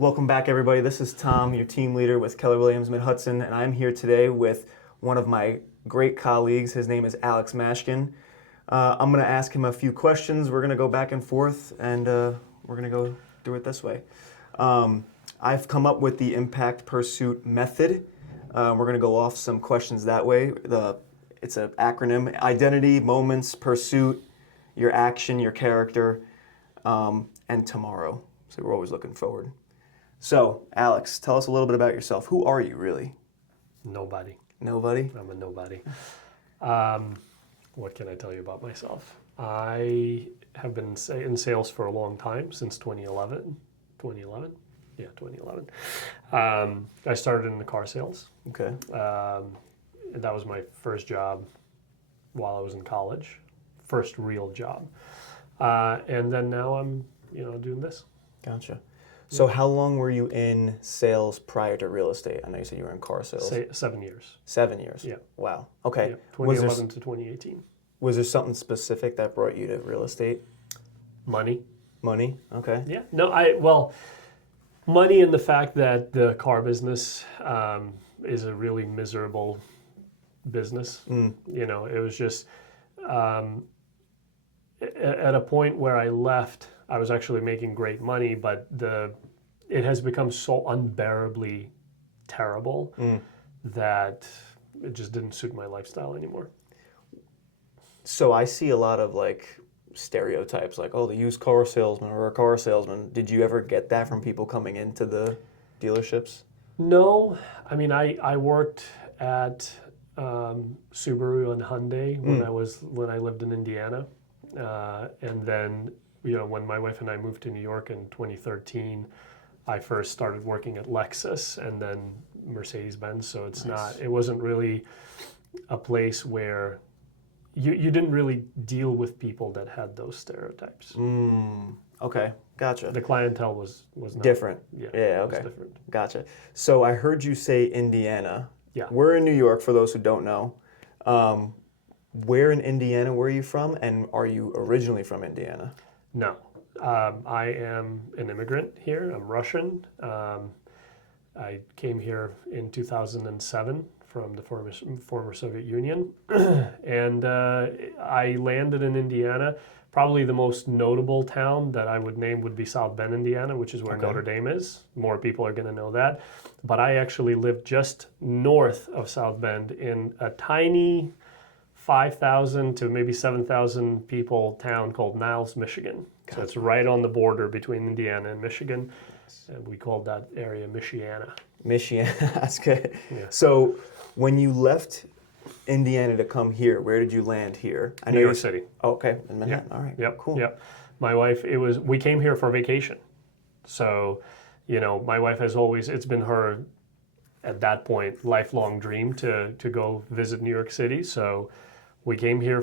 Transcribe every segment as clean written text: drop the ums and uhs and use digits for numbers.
Welcome back, everybody. This is Tom, your team leader with Keller Williams Mid-Hudson, and I'm here today with one of my great colleagues. His name is Alex Mashkin. I'm going to ask him a few questions. We're going to go back and forth, and we're going to go through it this way. I've come up with the impact pursuit method. We're going to go off some questions that way. It's an acronym: identity, moments, pursuit, your action, your character, and tomorrow. So we're always looking forward. So, Alex, tell us a little bit about yourself. Who are you, really? Nobody. Nobody? I'm a nobody. What can I tell you about myself? I have been in sales for a long time, since 2011. 2011? Yeah, 2011. I started in the car sales. Okay. That was my first job while I was in college. First real job. And then now I'm, doing this. Gotcha. So how long were you in sales prior to real estate? I know you said you were in car sales. 7 years. 7 years? Yeah. Wow. Okay. Yeah, 2011 to 2018. Was there something specific that brought you to real estate? Money. Money? Okay. Yeah. No, money and the fact that the car business is a really miserable business. It was just at a point where I left, I was actually making great money, but it has become so unbearably terrible that it just didn't suit my lifestyle anymore. So I see a lot of stereotypes, like, oh, the used car salesman or a car salesman. Did you ever get that from people coming into the dealerships? No, I mean, I worked at Subaru and Hyundai when I lived in Indiana, and then when my wife and I moved to New York in 2013, I first started working at Lexus and then Mercedes-Benz. So it wasn't really a place where you didn't really deal with people that had those stereotypes. Okay, gotcha. The clientele was not different. Yeah, okay. It was different. Gotcha. So I heard you say Indiana. Yeah. We're in New York, for those who don't know. Where in Indiana were you from, and are you originally from Indiana? No. I am an immigrant here. I'm Russian. I came here in 2007 from the former Soviet Union, and I landed in Indiana. Probably the most notable town that I would name would be South Bend, Indiana, which is where Notre Dame is. More people are going to know that. But I actually lived just north of South Bend in a tiny 5,000 to maybe 7,000 people town called Niles, Michigan. Gotcha. So it's right on the border between Indiana and Michigan. And we called that area Michiana. Michiana, that's good. Yeah. So when you left Indiana to come here, where did you land here? New York City. Oh, okay, in Manhattan. Yep. All right, Yep. cool. Yep. My wife, we came here for vacation. So, my wife has always, it's been her, at that point, lifelong dream to go visit New York City. So we came here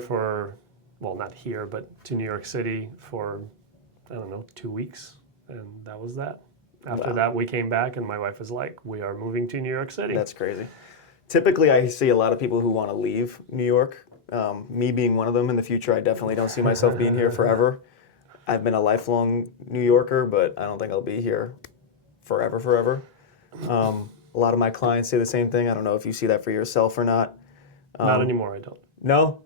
not here, but to New York City for, 2 weeks. And that was that. After that, we came back and my wife was like, we are moving to New York City. That's crazy. Typically, I see a lot of people who want to leave New York. Me being one of them. In the future, I definitely don't see myself being here forever. I've been a lifelong New Yorker, but I don't think I'll be here forever. A lot of my clients say the same thing. I don't know if you see that for yourself or not. Not anymore, I don't. No?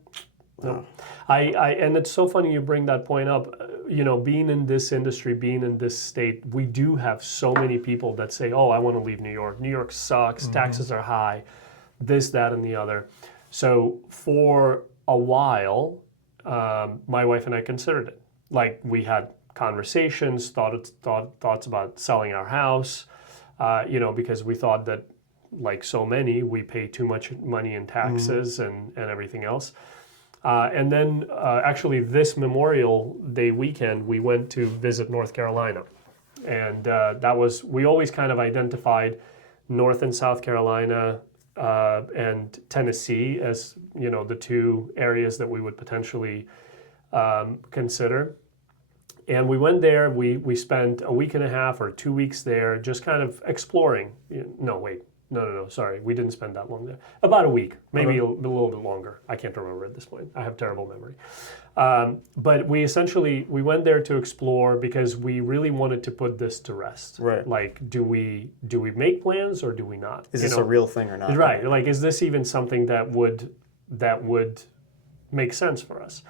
No. And it's so funny you bring that point up. Being in this industry, being in this state, we do have so many people that say, oh, I want to leave New York. New York sucks. Taxes are high. This, that, and the other. So for a while, my wife and I considered it. Like, we had conversations, thoughts about selling our house, because we thought that, like so many, we pay too much money in taxes and everything else. And then actually this Memorial Day weekend, we went to visit North Carolina. And we always kind of identified North and South Carolina and Tennessee as, the two areas that we would potentially consider. And we went there, we spent a week and a half or 2 weeks there just kind of exploring. No. Sorry, we didn't spend that long there. About a week, maybe a little bit longer. I can't remember at this point. I have terrible memory. But we went there to explore because we really wanted to put this to rest. Right. Like, do we make plans or do we not? Is this a real thing or not? Right. Like, is this even something that would make sense for us?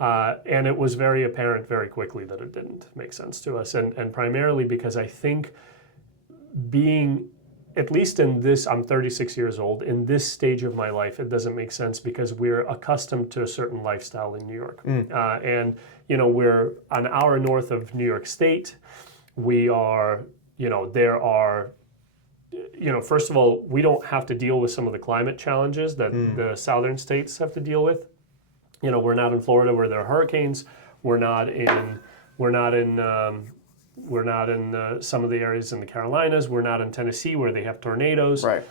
And it was very apparent very quickly that it didn't make sense to us, and primarily because I think being, at least in this, I'm 36 years old, in this stage of my life, it doesn't make sense because we're accustomed to a certain lifestyle in New York. And, we're an hour north of New York State. We are, there are, first of all, we don't have to deal with some of the climate challenges that the southern states have to deal with. We're not in Florida where there are hurricanes. We're not in some of the areas in the Carolinas. We're not in Tennessee where they have tornadoes. Right.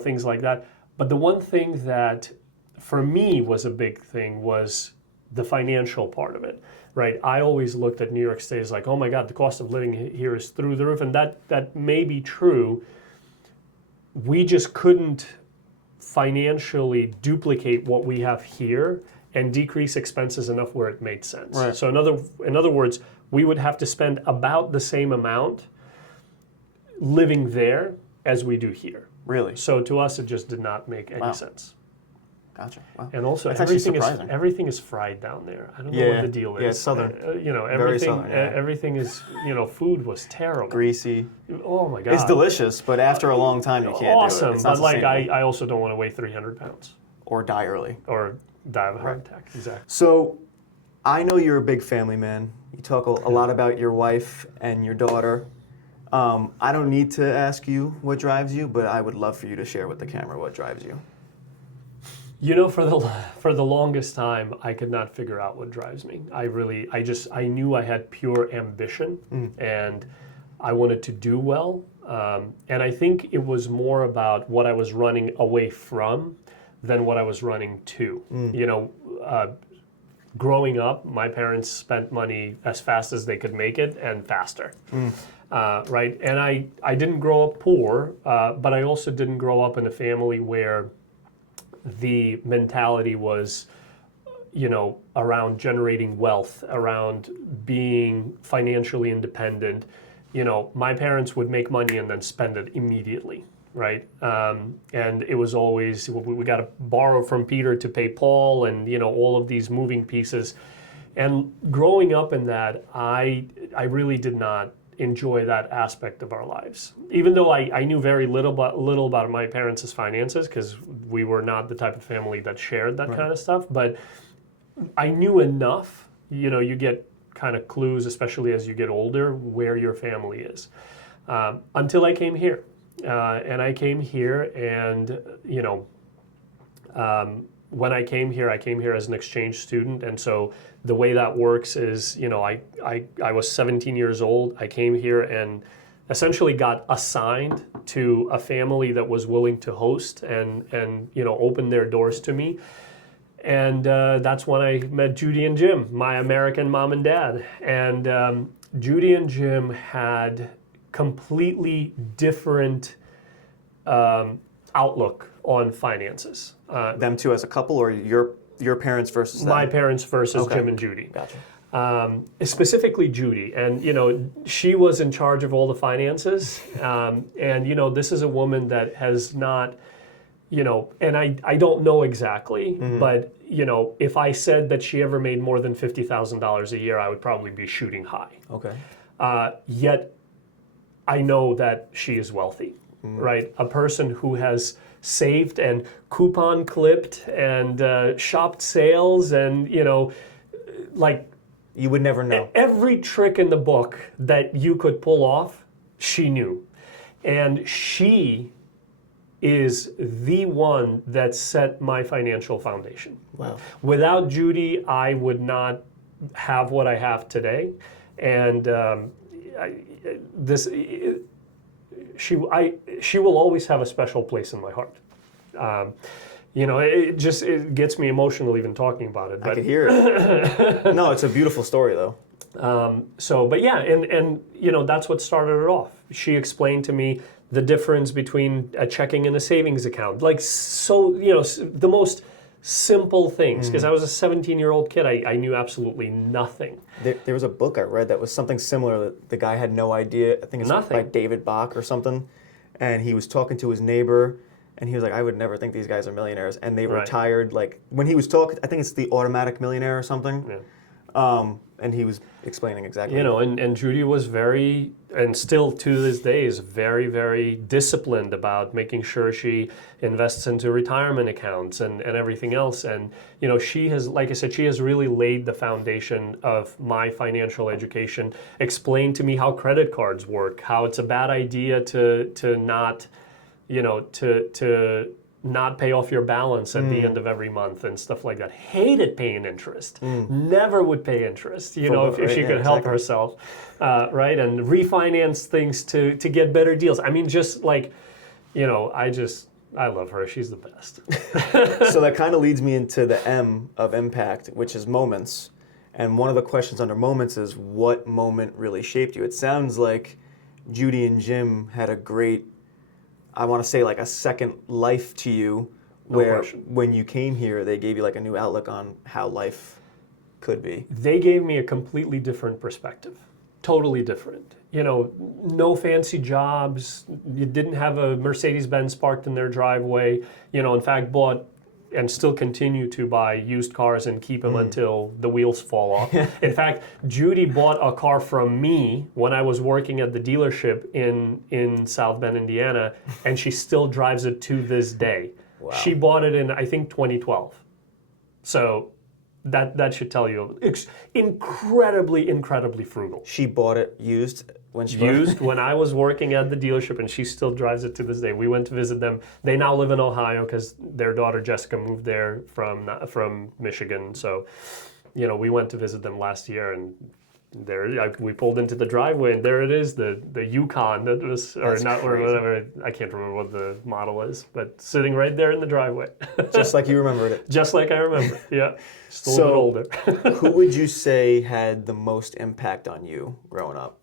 Things like that. But the one thing that for me was a big thing was the financial part of it. Right. I always looked at New York State as like, oh my God, the cost of living here is through the roof, and that may be true. We just couldn't financially duplicate what we have here and decrease expenses enough where it made sense. Right. So in other words, we would have to spend about the same amount living there as we do here. Really? So to us, it just did not make any sense. Gotcha. Wow. And also, That's actually surprising. everything is fried down there. I don't know what the deal is. Yeah, it's southern. Very southern, everything is. Food was terrible. Greasy. Oh my God. It's delicious, but after a long time, you can't do it. It's not but like sustainable. I also don't want to weigh 300 pounds Or die early. or die of a heart attack. Exactly. So, I know you're a big family man. You talk a lot about your wife and your daughter. I don't need to ask you what drives you, but I would love for you to share with the camera what drives you. For the longest time, I could not figure out what drives me. I knew I had pure ambition, and I wanted to do well. And I think it was more about what I was running away from than what I was running to. Growing up, my parents spent money as fast as they could make it and faster. Right? And I didn't grow up poor, but I also didn't grow up in a family where the mentality was, around generating wealth, around being financially independent. My parents would make money and then spend it immediately, right? And it was always, we got to borrow from Peter to pay Paul, and, all of these moving pieces. And growing up in that, I really did not enjoy that aspect of our lives. Even though I knew very little about my parents' finances, because we were not the type of family that shared that kind of stuff, but I knew enough. You get kind of clues, especially as you get older, where your family is. Until I came here. And I came here and, when I came here as an exchange student, and so the way that works is, I was 17 years old. I came here and essentially got assigned to a family that was willing to host and open their doors to me. And that's when I met Judy and Jim, my American mom and dad. And Judy and Jim had completely different outlook on finances. Them two as a couple, or your parents versus them? My parents versus Okay. Jim and Judy. Gotcha. Specifically Judy. And, she was in charge of all the finances. And, this is a woman that has not, and I don't know exactly, but, if I said that she ever made more than $50,000 a year, I would probably be shooting high. Okay. Yet I know that she is wealthy, right? A person who has saved and coupon clipped and shopped sales and, like... You would never know. Every trick in the book that you could pull off, she knew. And she is the one that set my financial foundation. Wow. Without Judy, I would not have what I have today. And she will always have a special place in my heart. It gets me emotional even talking about it. I could hear it. No, it's a beautiful story though. But that's what started it off. She explained to me the difference between a checking and a savings account. Like, so, the most simple things. Because I was a 17-year-old kid, I knew absolutely nothing. There was a book I read that was something similar. That the guy had no idea. I think it's Nothing. by David Bach or something. And he was talking to his neighbor, and he was like, I would never think these guys are millionaires. And they retired, like, when he was talking, I think it's The Automatic Millionaire or something. Yeah. And he was explaining exactly. And Judy was very, and still to this day is very, very disciplined about making sure she invests into retirement accounts and everything else. And, she has, like I said, she has really laid the foundation of my financial education, explained to me how credit cards work, how it's a bad idea to not, to not pay off your balance at the end of every month and stuff like that. Hated paying interest. Never would pay interest, if she could help herself, right? And refinance things to get better deals. I mean, just like, I love her. She's the best. So that kind of leads me into the M of impact, which is moments. And one of the questions under moments is, what moment really shaped you? It sounds like Judy and Jim had a great, I want to say, like a second life to you, where when you came here, they gave you like a new outlook on how life could be. They gave me a completely different perspective, totally different. No fancy jobs. You didn't have a Mercedes-Benz parked in their driveway. In fact, bought and still continue to buy used cars and keep them until the wheels fall off. In fact, Judy bought a car from me when I was working at the dealership in South Bend, Indiana, and she still drives it to this day. Wow. She bought it in, I think, 2012. So that should tell you. It's incredibly frugal. She bought it used when she used when I was working at the dealership, and she still drives it to this day. We went to visit them. They now live in Ohio because their daughter Jessica moved there from Michigan. So, we went to visit them last year, and there we pulled into the driveway, and there it is, the Yukon that was, or That's not, crazy. or whatever. I can't remember what the model is, but sitting right there in the driveway. Just like you remembered it. Just like I remember. Yeah, just a little bit older. Who would you say had the most impact on you growing up?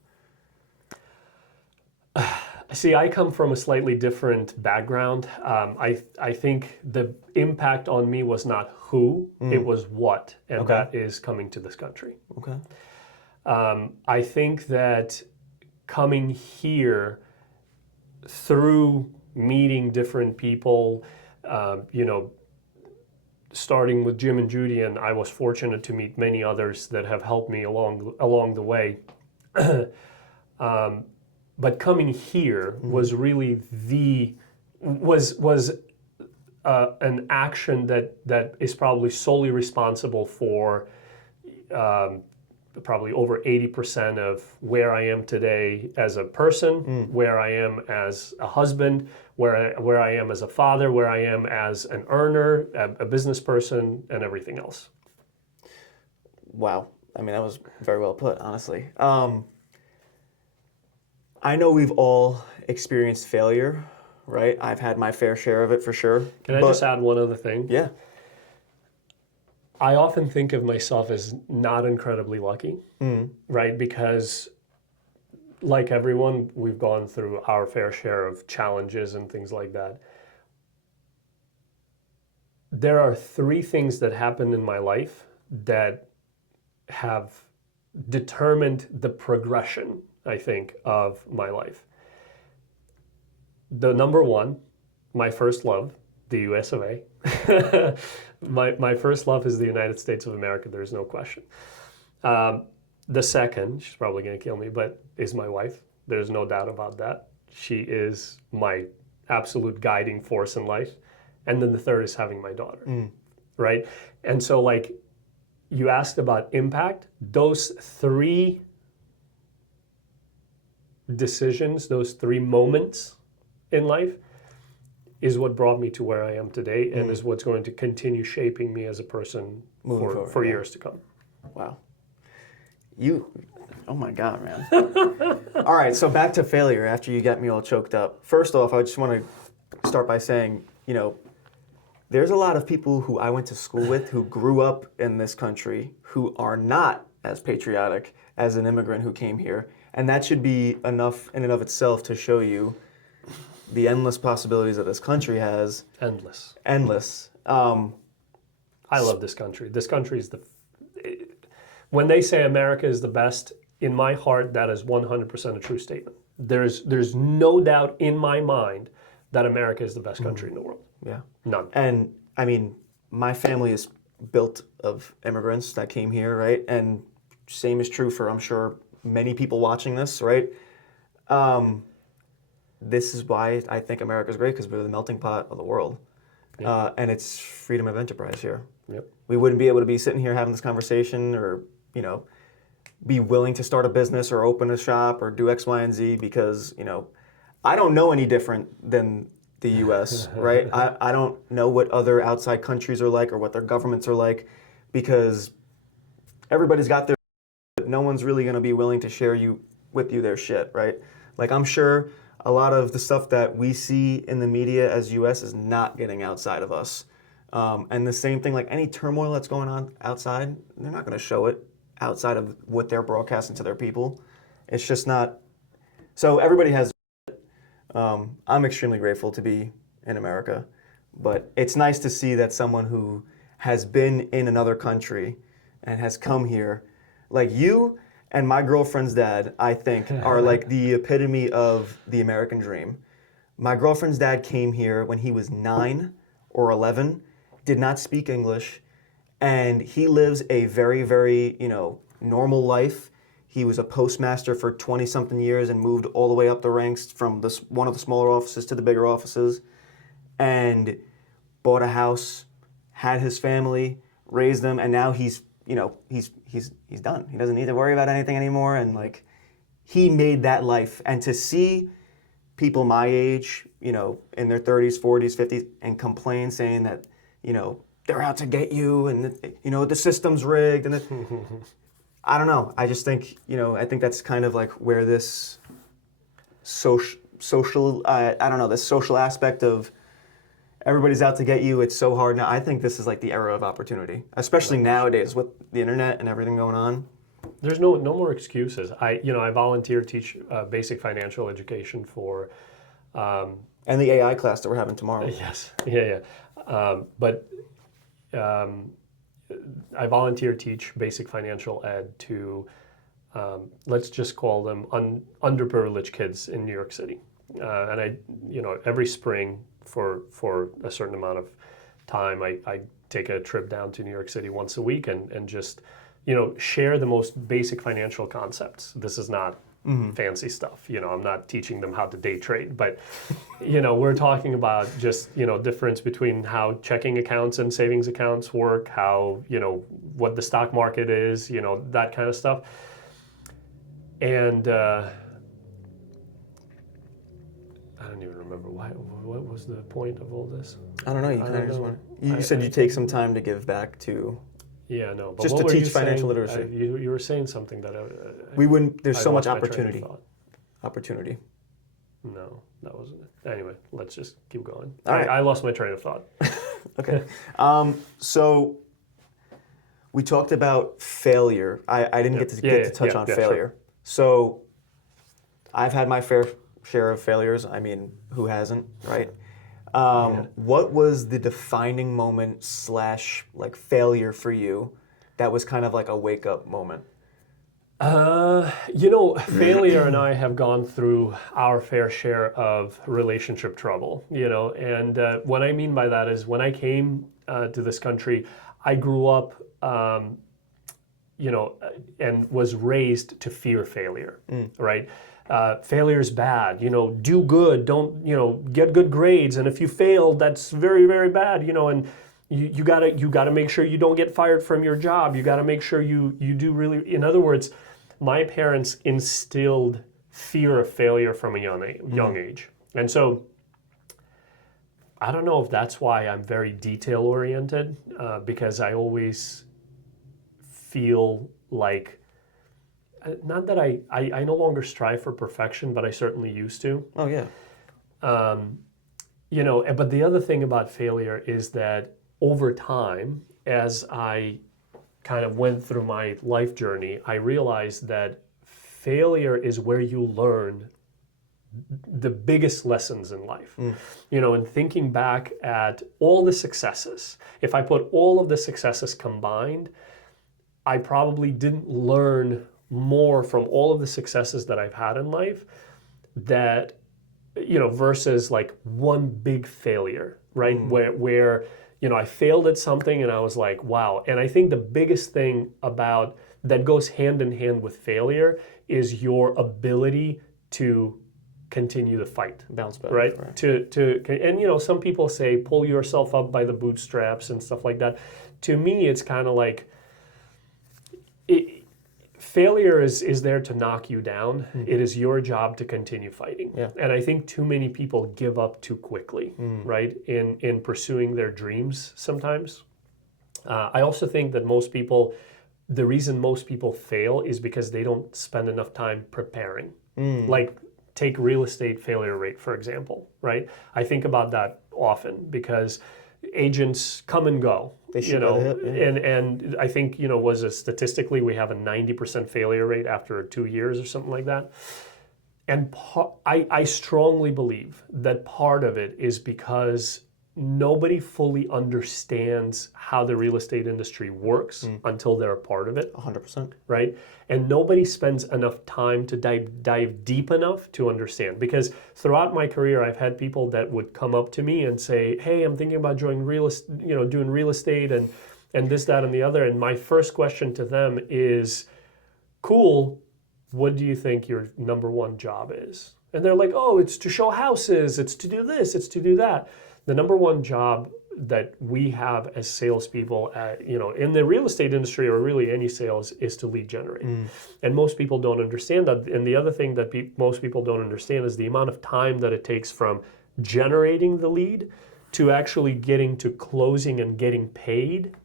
See, I come from a slightly different background. I think the impact on me was not who, it was what, and that is coming to this country. Okay. I think that coming here through meeting different people, starting with Jim and Judy, and I was fortunate to meet many others that have helped me along the way. But coming here was really an action that is probably solely responsible for probably over 80% of where I am today as a person, where I am as a husband, where I am as a father, where I am as an earner, a business person, and everything else. Wow. I mean, that was very well put, honestly. I know we've all experienced failure, right? I've had my fair share of it for sure. Can I just add one other thing? Yeah. I often think of myself as not incredibly lucky, right? Because like everyone, we've gone through our fair share of challenges and things like that. There are 3 things that happened in my life that have determined the progression, I think, of my life. The number 1, my first love, the US of A. My first love is the United States of America, there's no question. The second, she's probably going to kill me, but is my wife. There's no doubt about that. She is my absolute guiding force in life. And then the third is having my daughter, right? And so, like, you asked about impact. Those 3 decisions, those 3 moments in life is what brought me to where I am today and is what's going to continue shaping me as a person for years to come. Wow. Oh my God, man. All right, so back to failure after you got me all choked up. First off, I just want to start by saying, there's a lot of people who I went to school with who grew up in this country who are not as patriotic as an immigrant who came here. And that should be enough in and of itself to show you the endless possibilities that this country has. Endless. I love this country. This country is when they say America is the best, in my heart, that is 100% a true statement. There's no doubt in my mind that America is the best country in the world. Yeah. None. And I mean, my family is built of immigrants that came here, right? And same is true for, I'm sure, many people watching this, right? This is why I think America's great, because we're the melting pot of the world. Yep. And it's freedom of enterprise here. Yep. We wouldn't be able to be sitting here having this conversation or, be willing to start a business or open a shop or do X, Y, and Z because, I don't know any different than the US, right? I don't know what other outside countries are like or what their governments are like because everybody's got their but no one's really going to be willing to share with you their shit, right? Like I'm sure a lot of the stuff that we see in the media as US is not getting outside of us. And the same thing, like any turmoil that's going on outside, they're not going to show it outside of what they're broadcasting to their people. It's just not. So everybody has. I'm extremely grateful to be in America, but it's nice to see that someone who has been in another country and has come here, like you and my girlfriend's dad, I think, are like the epitome of the American dream. My girlfriend's dad came here when he was 9 or 11, did not speak English, and he lives a very, very, normal life. He was a postmaster for 20-something years and moved all the way up the ranks from one of the smaller offices to the bigger offices, and bought a house, had his family, raised them, and now he's done. He doesn't need to worry about anything anymore, and like he made that life. And to see people my age, in their 30s, 40s, 50s, and complain saying that, they're out to get you, and the system's rigged, and I don't know. I just think, I think that's kind of like where this social, I don't know, this social aspect of everybody's out to get you. It's so hard now. I think this is like the era of opportunity, especially nowadays with the internet and everything going on. There's no more excuses. I volunteer, teach basic financial education for. And the AI class that we're having tomorrow. Yes. Yeah. But I volunteer, teach basic financial ed to, let's just call them underprivileged kids in New York City. And I, every spring for a certain amount of time, I take a trip down to New York City once a week and just, share the most basic financial concepts. This is not fancy stuff. I'm not teaching them how to day trade, but, we're talking about just, difference between how checking accounts and savings accounts work, how, what the stock market is, that kind of stuff. And I don't even remember what was the point of all this? I don't know. You kind of just want. You said you take some time to give back to. Yeah, no. But just what to were teach you financial saying? literacy. You were saying something that we wouldn't. There's I so much lost my train of opportunity. thought. Opportunity. No, that wasn't it. Anyway, let's just keep going. All right. I lost my train of thought. Okay. So we talked about failure. I didn't get to touch on failure. Sure. So I've had my fair share of failures. I mean, who hasn't, right? What was the defining moment / like failure for you that was kind of like a wake up moment? Failure and I have gone through our fair share of relationship trouble, and what I mean by that is when I came to this country, I grew up, and was raised to fear failure, right? Failure's bad, do good, don't, get good grades. And if you fail, that's very, very bad, and you gotta make sure you don't get fired from your job. You gotta make sure you do really, in other words, my parents instilled fear of failure from a young age. And so I don't know if that's why I'm very detail oriented, because I always feel like, not that I no longer strive for perfection, but I certainly used to. Oh, yeah. But the other thing about failure is that over time, as I kind of went through my life journey, I realized that failure is where you learn the biggest lessons in life. You know, and thinking back at all the successes, if I put all of the successes combined, I probably didn't learn more from all of the successes that I've had in life that, you know, versus like one big failure, right? Where, you know, I failed at something and I was like, wow. And I think the biggest thing about that goes hand in hand with failure is your ability to continue the fight, Bounce back, right? right. And you know, some people say pull yourself up by the bootstraps and stuff like that. To me, it's kind of like failure is there to knock you down. It is your job to continue fighting. Yeah. And I think too many people give up too quickly, right? In pursuing their dreams sometimes. I also think that the reason most people fail is because they don't spend enough time preparing. Like take real estate failure rate, for example, right? I think about that often because agents come and go, They shoot you know, by the hip, yeah. and I think, you know, statistically we have a 90% failure rate after 2 years or something like that. And I strongly believe that part of it is because nobody fully understands how the real estate industry works until they're a part of it. 100%. Right? And nobody spends enough time to dive deep enough to understand. Because throughout my career, I've had people that would come up to me and say, hey, I'm thinking about doing real estate and this, that, and the other. And my first question to them is, cool, what do you think your number one job is? And they're like, oh, it's to show houses, it's to do this, it's to do that. The number one job that we have as salespeople, you know, in the real estate industry or really any sales is to lead generate. And most people don't understand that. And the other thing that most people don't understand is the amount of time that it takes from generating the lead to actually getting to closing and getting paid.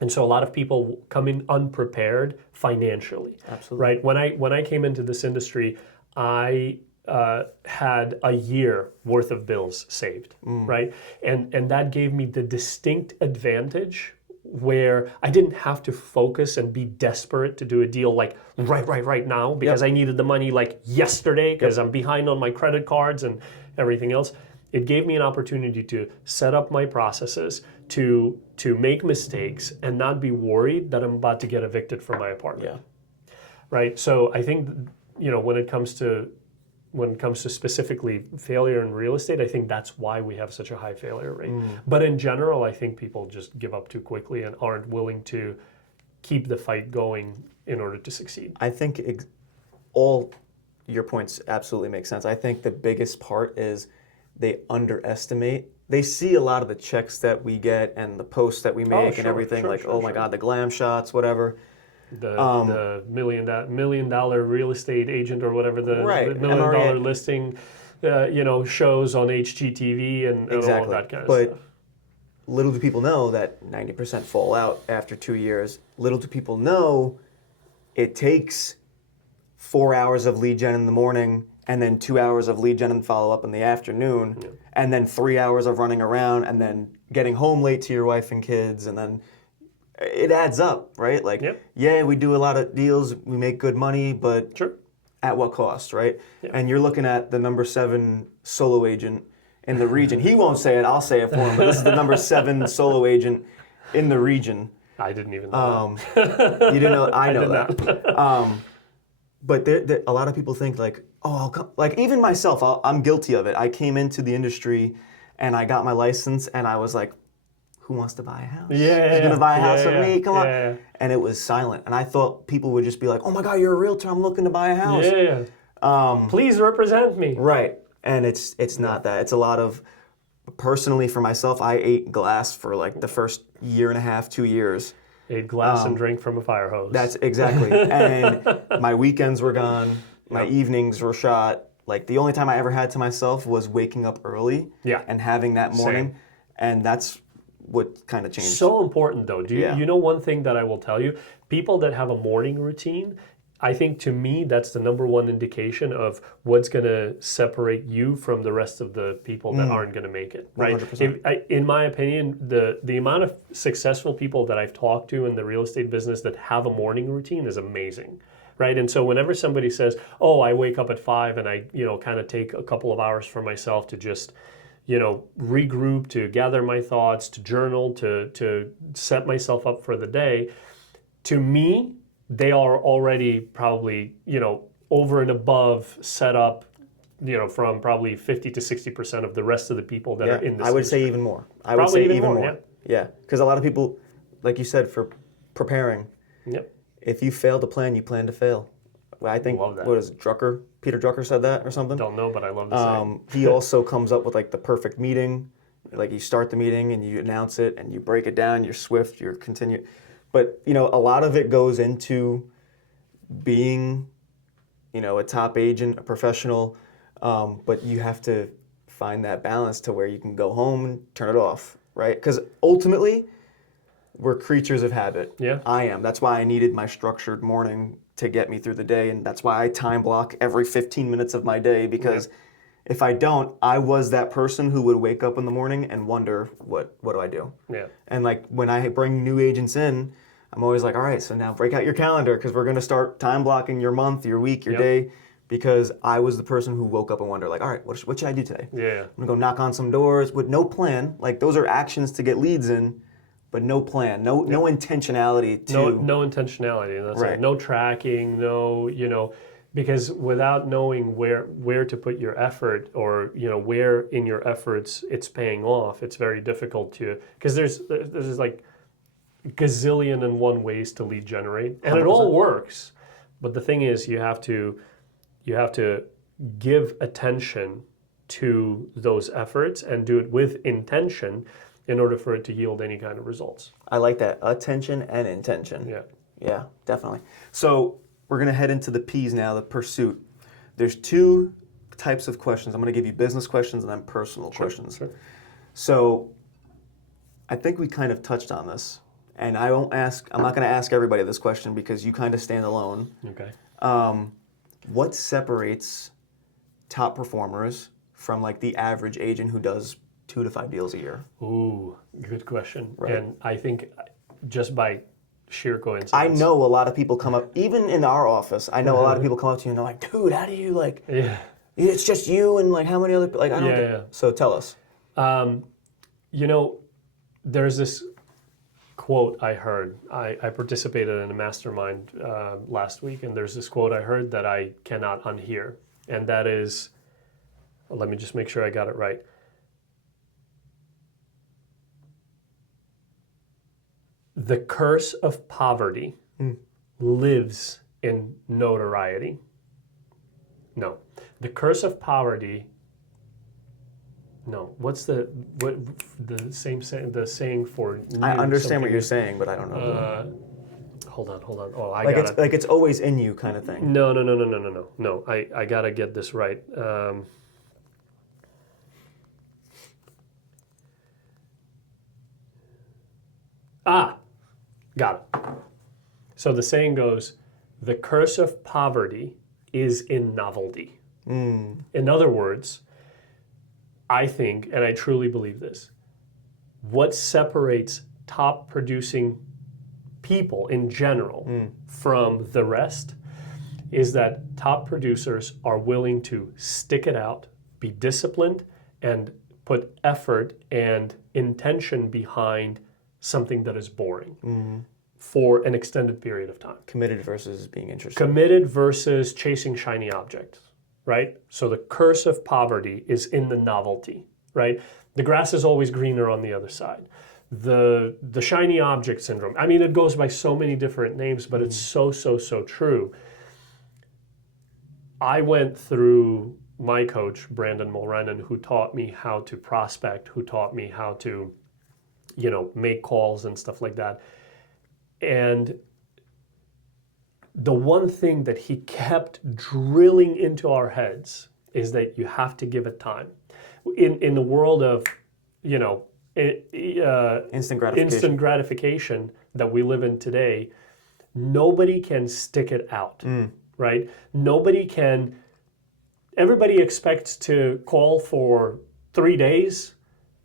And so a lot of people come in unprepared financially. Absolutely. Right? When I came into this industry, I had a year worth of bills saved, right? And that gave me the distinct advantage where I didn't have to focus and be desperate to do a deal like right now because I needed the money like yesterday because I'm behind on my credit cards and everything else. It gave me an opportunity to set up my processes, to make mistakes and not be worried that I'm about to get evicted from my apartment. Yeah. Right? So I think, you know, when it comes to specifically failure in real estate, I think that's why we have such a high failure rate. But in general, I think people just give up too quickly and aren't willing to keep the fight going in order to succeed. I think all your points absolutely make sense. I think the biggest part is they underestimate. They see a lot of the checks that we get and the posts that we make and everything, oh my God, the glam shots, whatever. The million dollar real estate agent or whatever the $1 million MRA. listing, you know, shows on HGTV and all of that kind of stuff. But little do people know that 90% fall out after 2 years. Little do people know it takes 4 hours of lead gen in the morning and then 2 hours of lead gen and follow up in the afternoon, and then 3 hours of running around and then getting home late to your wife and kids, and then it adds up, right? Like, yeah, we do a lot of deals, we make good money, but at what cost, right? And you're looking at the number 7 solo agent in the region. He won't say it, I'll say it for him, but this is the number 7 solo agent in the region. I didn't even know that. You didn't know, I know that. But a lot of people think like, oh, I'll come. Like even myself, I'm guilty of it. I came into the industry and I got my license and I was like, who wants to buy a house? Who's going to buy a house with me? Come on. And it was silent. And I thought people would just be like, oh my God, you're a realtor. I'm looking to buy a house. Please represent me. Right. And it's not that. It's a lot of, personally for myself, I ate glass for like the first year and a half, 2 years. Ate glass and drink from a fire hose. That's exactly. And my weekends were gone. My evenings were shot. Like the only time I ever had to myself was waking up early and having that morning. And that's what kind of changed. So important though. You know one thing that I will tell you? People that have a morning routine, I think to me that's the number one indication of what's going to separate you from the rest of the people that aren't going to make it. Right? 100%. In my opinion, the amount of successful people that I've talked to in the real estate business that have a morning routine is amazing. right? And so whenever somebody says, oh, I wake up at 5 and I, kind of take a couple of hours for myself to just, regroup, to gather my thoughts, to journal, to set myself up for the day, to me, they are already probably, over and above set up, from probably 50 to 60% of the rest of the people that are in this I would industry. say even more. I Probably would say even even more, more. Yeah, because a lot of people, like you said, for preparing, Yep. if you fail to plan, you plan to fail. I think, Love that. what is it, Drucker? Peter Drucker said that or something? Don't know, but I love the saying. He also comes up with like the perfect meeting. Like you start the meeting and you announce it and you break it down, you're swift, you're continue. But, a lot of it goes into being, a top agent, a professional, but you have to find that balance to where you can go home and turn it off, right? Because ultimately, we're creatures of habit. Yeah. I am. That's why I needed my structured morning to get me through the day, and that's why I time block every 15 minutes of my day, because if I don't, I was that person who would wake up in the morning and wonder, what do I do? Yeah. And like when I bring new agents in, I'm always like, all right, so now break out your calendar because we're going to start time blocking your month, your week, your day, because I was the person who woke up and wondered, like, all right, what should I do today? Yeah. I'm going to go knock on some doors with no plan. Like those are actions to get leads in, but no plan, no intentionality to... No intentionality. That's Right. it. No tracking, because without knowing where to put your effort, or where in your efforts it's paying off, it's very difficult to, because there's like gazillion and one ways to lead generate, and 100%. it all works. But the thing is, you have to give attention to those efforts and do it with intention in order for it to yield any kind of results. I like that. Attention and intention. Yeah. Yeah, definitely. So we're going to head into the P's now, the pursuit. There's two types of questions. I'm going to give you business questions and then personal questions. Sure. So I think we kind of touched on this. And I'm not going to ask everybody this question because you kind of stand alone. Okay. What separates top performers from like the average agent who does 2 to 5 deals a year? Ooh, good question. Right. And I think just by sheer coincidence. I know a lot of people come up, even in our office, I know a lot of people come up to you and they're like, dude, how do you like, it's just you and like how many other, like I don't get. So tell us. There's this quote I heard. I participated in a mastermind last week, and there's this quote I heard that I cannot unhear. And that is, let me just make sure I got it right. The curse of poverty lives in notoriety. No, the curse of poverty. No, what's the saying for? I understand what you're saying, but I don't know. Hold on. Oh, it's always in you kind of thing. No. No, I gotta get this right. Got it. So the saying goes, the curse of poverty is in novelty. In other words, I think, and I truly believe this, what separates top producing people in general from the rest is that top producers are willing to stick it out, be disciplined, and put effort and intention behind something that is boring for an extended period of time. Committed versus being interested. Committed versus chasing shiny objects, right? So the curse of poverty is in the novelty, right? The grass is always greener on the other side. The shiny object syndrome. I mean, it goes by so many different names, but it's so true. I went through my coach, Brandon Mulrennan, who taught me how to prospect, who taught me how to, make calls and stuff like that. And the one thing that he kept drilling into our heads is that you have to give it time. In the world of, instant gratification that we live in today, nobody can stick it out, right? Everybody expects to call for 3 days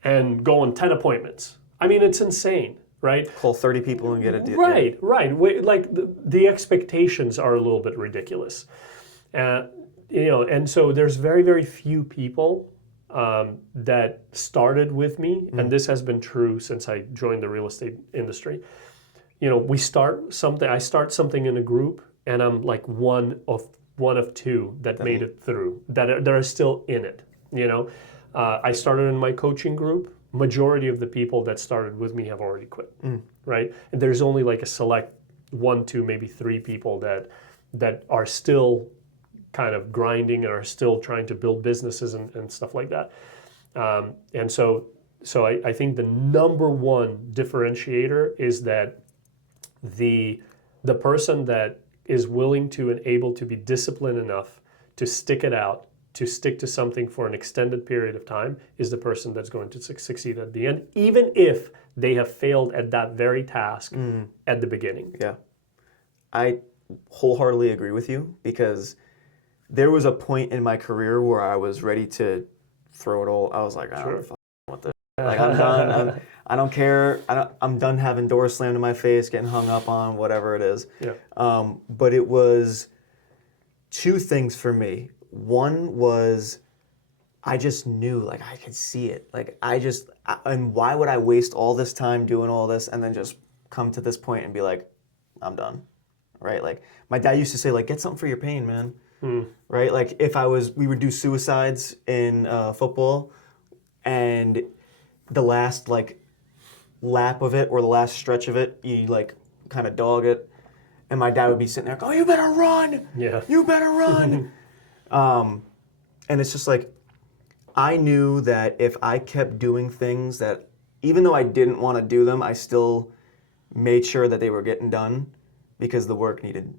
and go on 10 appointments. I mean, it's insane, right? Call 30 people and get a deal. Right, right. Like the expectations are a little bit ridiculous. And so there's very, very few people that started with me, and this has been true since I joined the real estate industry. I start something in a group, and I'm like one of two that made it through, that are still in it. I started in my coaching group. Majority of the people that started with me have already quit, right? And there's only like a select 1, 2, maybe 3 people that are still kind of grinding and are still trying to build businesses and stuff like that. And so I think the number one differentiator is that the person that is willing to and able to be disciplined enough to stick it out, to stick to something for an extended period of time, is the person that's going to succeed at the end, even if they have failed at that very task at the beginning. Yeah. I wholeheartily agree with you, because there was a point in my career where I was ready to throw it all. I was like, I don't want this. Like, I'm done. I don't care. I'm done having doors slammed in my face, getting hung up on, whatever it is. Yeah. But it was 2 things for me. One was I just knew, like, I could see it. Like, and why would I waste all this time doing all this and then just come to this point and be like, I'm done, right? Like, my dad used to say, like, get something for your pain, man. Right? Like, we would do suicides in football, and the last, like, lap of it or the last stretch of it, you, like, kind of dog it, and my dad would be sitting there going, you better run! Yeah. You better run! And it's just like, I knew that if I kept doing things that, even though I didn't want to do them, I still made sure that they were getting done because the work needed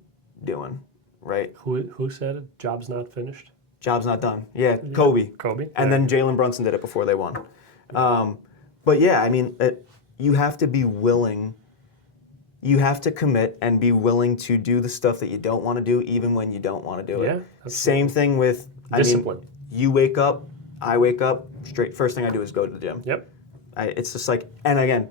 doing. Right? Who said it? Job's not finished? Job's not done. Yeah, Kobe. And then Jalen Brunson did it before they won. But yeah, I mean, you have to be willing. You have to commit and be willing to do the stuff that you don't want to do, even when you don't want to do it. Yeah, Same thing with discipline. You wake up, I wake up, first thing I do is go to the gym. Yep. It's just like, and again,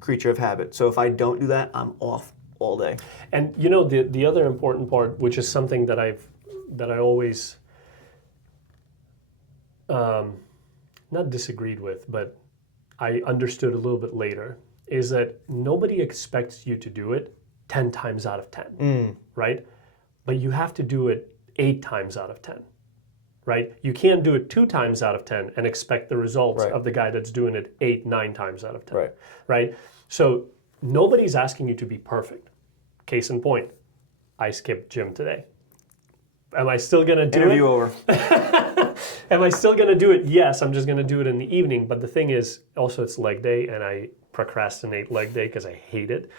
creature of habit. So if I don't do that, I'm off all day. And the other important part, which is something that I always not disagreed with, but I understood a little bit later, is that nobody expects you to do it 10 times out of 10, right? But you have to do it 8 times out of 10, right? You can't do it 2 times out of 10 and expect the results of the guy that's doing it 8, 9 times out of 10, right? So nobody's asking you to be perfect. Case in point, I skipped gym today. Am I still going to do Interview it? over. Am I still going to do it? Yes, I'm just going to do it in the evening. But the thing is, also it's leg day, and I procrastinate leg day because I hate it.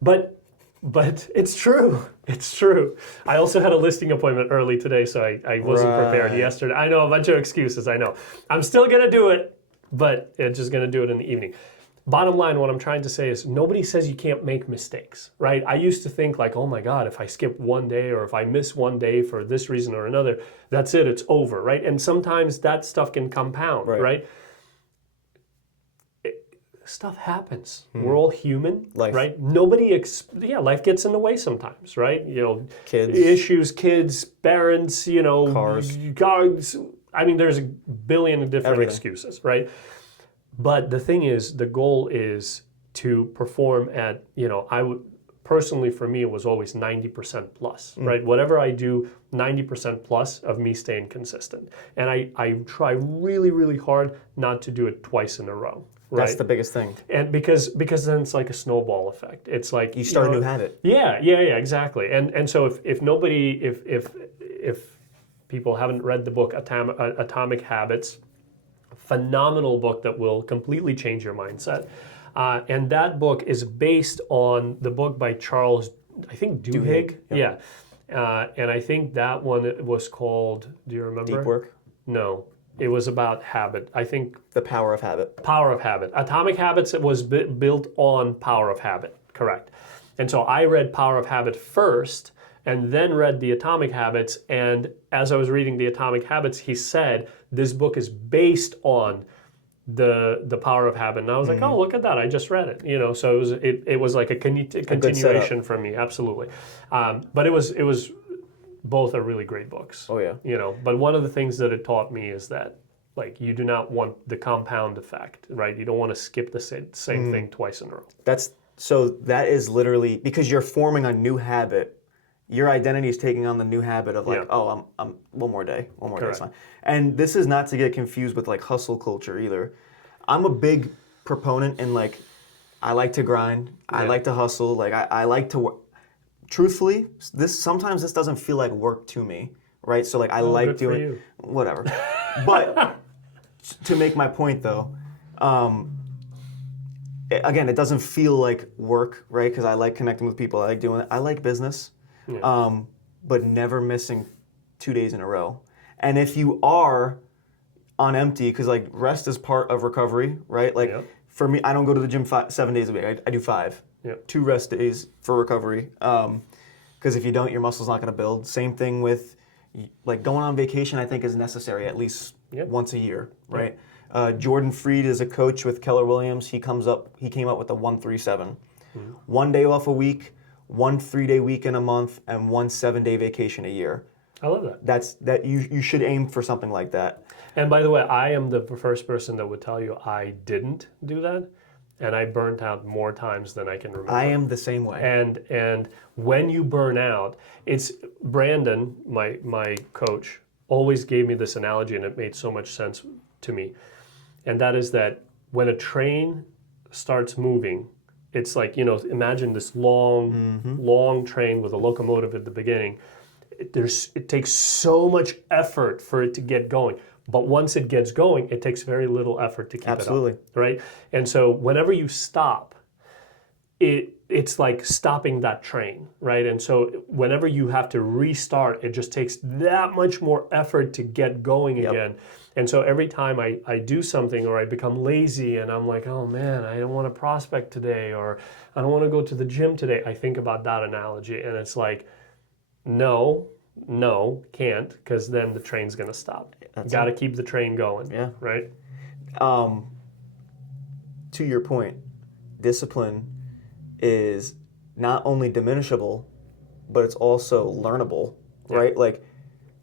But it's true. It's true. I also had a listing appointment early today, so I wasn't prepared yesterday. I know, a bunch of excuses, I know. I'm still going to do it, but I'm just going to do it in the evening. Bottom line, what I'm trying to say is nobody says you can't make mistakes, right? I used to think like, oh my God, if I skip one day or if I miss one day for this reason or another, that's it, it's over, right? And sometimes that stuff can compound, right? Stuff happens. We're all human, right? Life gets in the way sometimes, right? Kids. Issues, kids, parents, Cars. I mean, there's a billion different excuses, right? But the thing is, the goal is to perform at, personally for me, it was always 90% plus, right? Whatever I do, 90% plus of me staying consistent. And I try really, really hard not to do it twice in a row. Right? That's the biggest thing. And because then it's like a snowball effect. It's like you start a new habit. Yeah, exactly. And so if people haven't read the book Atomic Habits, phenomenal book that will completely change your mindset. And that book is based on the book by Charles, I think Duhigg. Yeah. And I think that one was called, do you remember? Deep Work? No. It was about habit. I think The Power of Habit. Power of Habit. Atomic Habits, it was built on Power of Habit, correct. And so I read Power of Habit first and then read the Atomic Habits. And as I was reading the Atomic Habits, he said, this book is based on the Power of Habit, and I was like, oh, look at that, I just read it, so it was like a continuation for me, absolutely. But it was both are really great books. Oh yeah. But one of the things that it taught me is that, like, you do not want the compound effect, right? You don't want to skip the same thing twice in a row. That is literally because you're forming a new habit. Your identity is taking on the new habit of like, oh, I'm one more day is fine. And this is not to get confused with like hustle culture either. I'm a big proponent in like, I like to grind, I like to hustle, like I like to work. Truthfully, sometimes this doesn't feel like work to me, right? So like I like doing whatever. But to make my point though, again, it doesn't feel like work, right? Because I like connecting with people, I like doing it. I like business. But never missing 2 days in a row. And if you are on empty, because like rest is part of recovery, right? Like for me, I don't go to the gym 7 days a week. I do 5. 2 rest days for recovery. Because if you don't, your muscle's not going to build. Same thing with like going on vacation. I think is necessary at least once a year, right? Jordan Freed is a coach with Keller Williams. He came up with the 1-3-7. 1 day off a week, 1 3-day weekend a month, and 1 7-day vacation a year. I love that. You should aim for something like that. And by the way, I am the first person that would tell you I didn't do that, and I burnt out more times than I can remember. I am the same way. And when you burn out, it's Brandon, my coach, always gave me this analogy, and it made so much sense to me. And that is that when a train starts moving, it's like, imagine this long train with a locomotive at the beginning. It takes so much effort for it to get going. But once it gets going, it takes very little effort to keep it up. Right? And so whenever you stop, it's like stopping that train, right? And so whenever you have to restart, it just takes that much more effort to get going again. And so every time I do something or I become lazy and I'm like, oh man, I don't want to prospect today, or I don't want to go to the gym today, I think about that analogy, and it's like, no, can't, because then the train's going to stop. Got to keep the train going, right? To your point, discipline is not only diminishable, but it's also learnable, right? Like,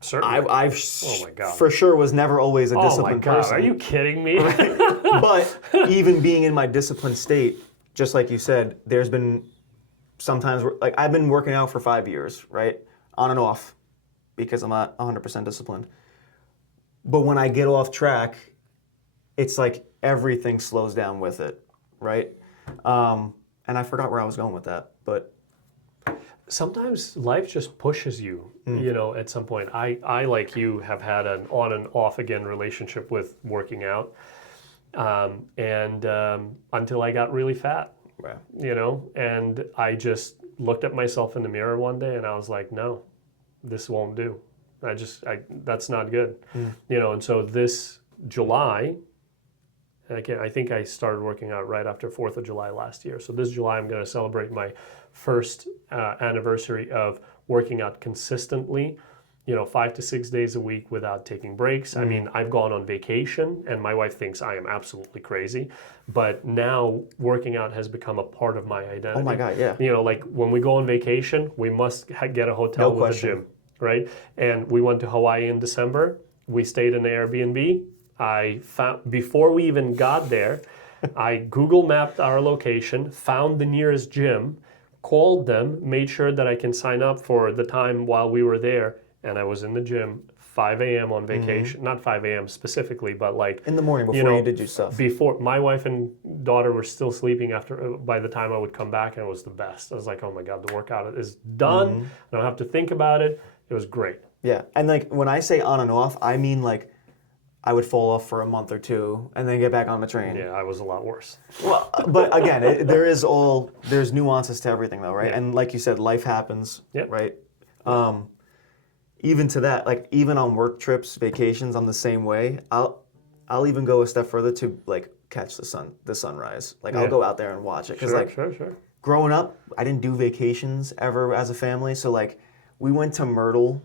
certainly. I've oh my God. for sure was never always a disciplined person. Are you kidding me? But even being in my disciplined state, just like you said, there's been sometimes like I've been working out for 5 years, right? On and off, because I'm not 100% disciplined. But when I get off track, it's like everything slows down with it, right? And I forgot where I was going with that, but sometimes life just pushes you, at some point. I, like you, have had an on and off again relationship with working out, and until I got really fat, and I just looked at myself in the mirror one day and I was like, no, this won't do. That's not good. And so this July, I think I started working out right after 4th of July last year. So this July, I'm going to celebrate my first anniversary of working out consistently, 5 to 6 days a week without taking breaks. I mean, I've gone on vacation and my wife thinks I am absolutely crazy, but now working out has become a part of my identity. Oh my God, yeah. Like when we go on vacation, we must get a hotel with a gym, right? And we went to Hawaii in December. We stayed in the Airbnb. I found, before we even got there, I Google mapped our location, found the nearest gym, called them, made sure that I can sign up for the time while we were there, and I was in the gym 5 a.m. on vacation. Not 5 a.m. specifically, but like in the morning before you did your stuff. Before my wife and daughter were still sleeping by the time I would come back, and it was the best. I was like, oh my God, the workout is done. I don't have to think about it. It was great. Yeah, and like when I say on and off, I mean like I would fall off for a month or two and then get back on the train. Yeah, I was a lot worse. Well, but again, there's nuances to everything though, right? Yeah. And like you said, life happens, right? Even to that, like even on work trips, vacations, I'm the same way. I'll even go a step further to like catch the sunrise. Like I'll go out there and watch it. Because growing up, I didn't do vacations ever as a family. So like we went to Myrtle.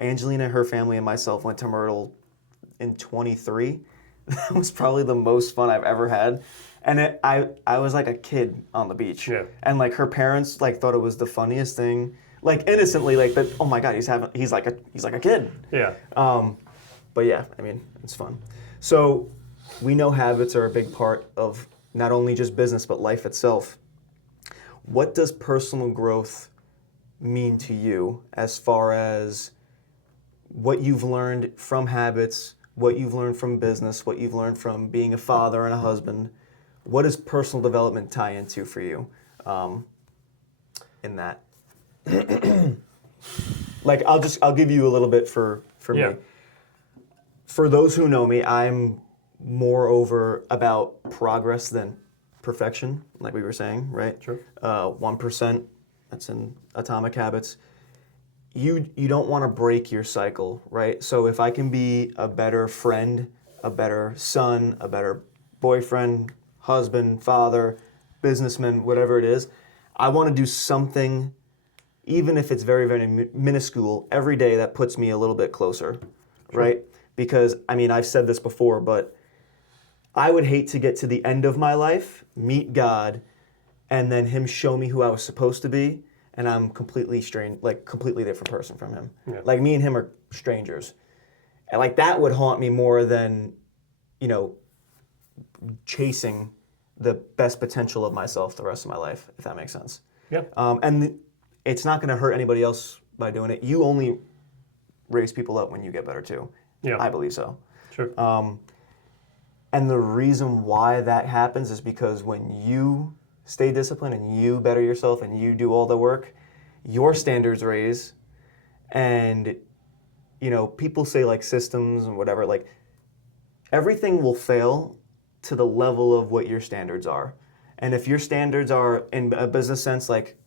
Angelina, her family, and myself went to Myrtle in 23. That was probably the most fun I've ever had. And I was like a kid on the beach. Yeah. And like her parents like thought it was the funniest thing. Like innocently, like that, oh my God, he's like a kid. Yeah. But yeah, I mean, it's fun. So we know habits are a big part of not only just business, but life itself. What does personal growth mean to you as far as what you've learned from habits, what you've learned from business, what you've learned from being a father and a husband? What does personal development tie into for you in that? Like, I'll give you a little bit for Yeah. me. For those who know me, I'm more over about progress than perfection, like we were saying, right? Sure. 1%, that's in Atomic Habits. You don't want to break your cycle, right? So if I can be a better friend, a better son, a better boyfriend, husband, father, businessman, whatever it is, I want to do something, even if it's very, very minuscule, every day that puts me a little bit closer, right? Because, I mean, I've said this before, but I would hate to get to the end of my life, meet God, and then Him show me who I was supposed to be, and I'm completely strange, like completely different person from Him. Yeah. Like me and Him are strangers, and like that would haunt me more than, you know, chasing the best potential of myself the rest of my life, if that makes sense. Yeah. And it's not going to hurt anybody else by doing it. You only raise people up when you get better too. Yeah. I believe so. Sure. And the reason why that happens is because when you stay disciplined and you better yourself and you do all the work, your standards raise. And, you know, people say like systems and whatever, like everything will fail to the level of what your standards are. And if your standards are in a business sense, like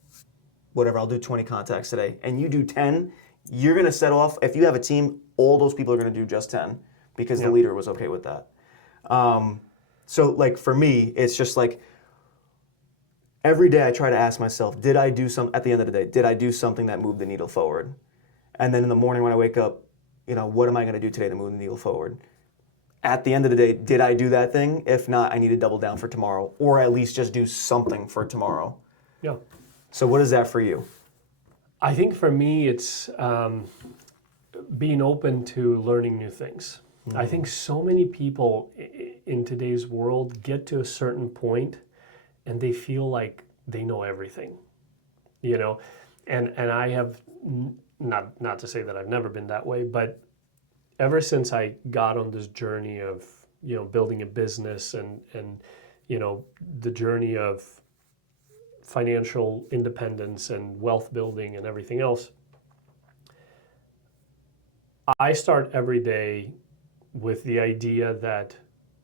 whatever, I'll do 20 contacts today, and you do 10, you're going to set off, if you have a team, all those people are going to do just 10 because the leader was okay with that. So like for me, it's just like every day I try to ask myself, at the end of the day, did I do something that moved the needle forward? And then in the morning when I wake up, you know, what am I going to do today to move the needle forward? At the end of the day, did I do that thing? If not, I need to double down for tomorrow, or at least just do something for tomorrow. Yeah. So what is that for you? I think for me, it's being open to learning new things. I think so many people in today's world get to a certain point and they feel like they know everything, you know, and I have, not to say that I've never been that way, but ever since I got on this journey of, you know, building a business and you know, the journey of financial independence and wealth building and everything else, I start every day with the idea that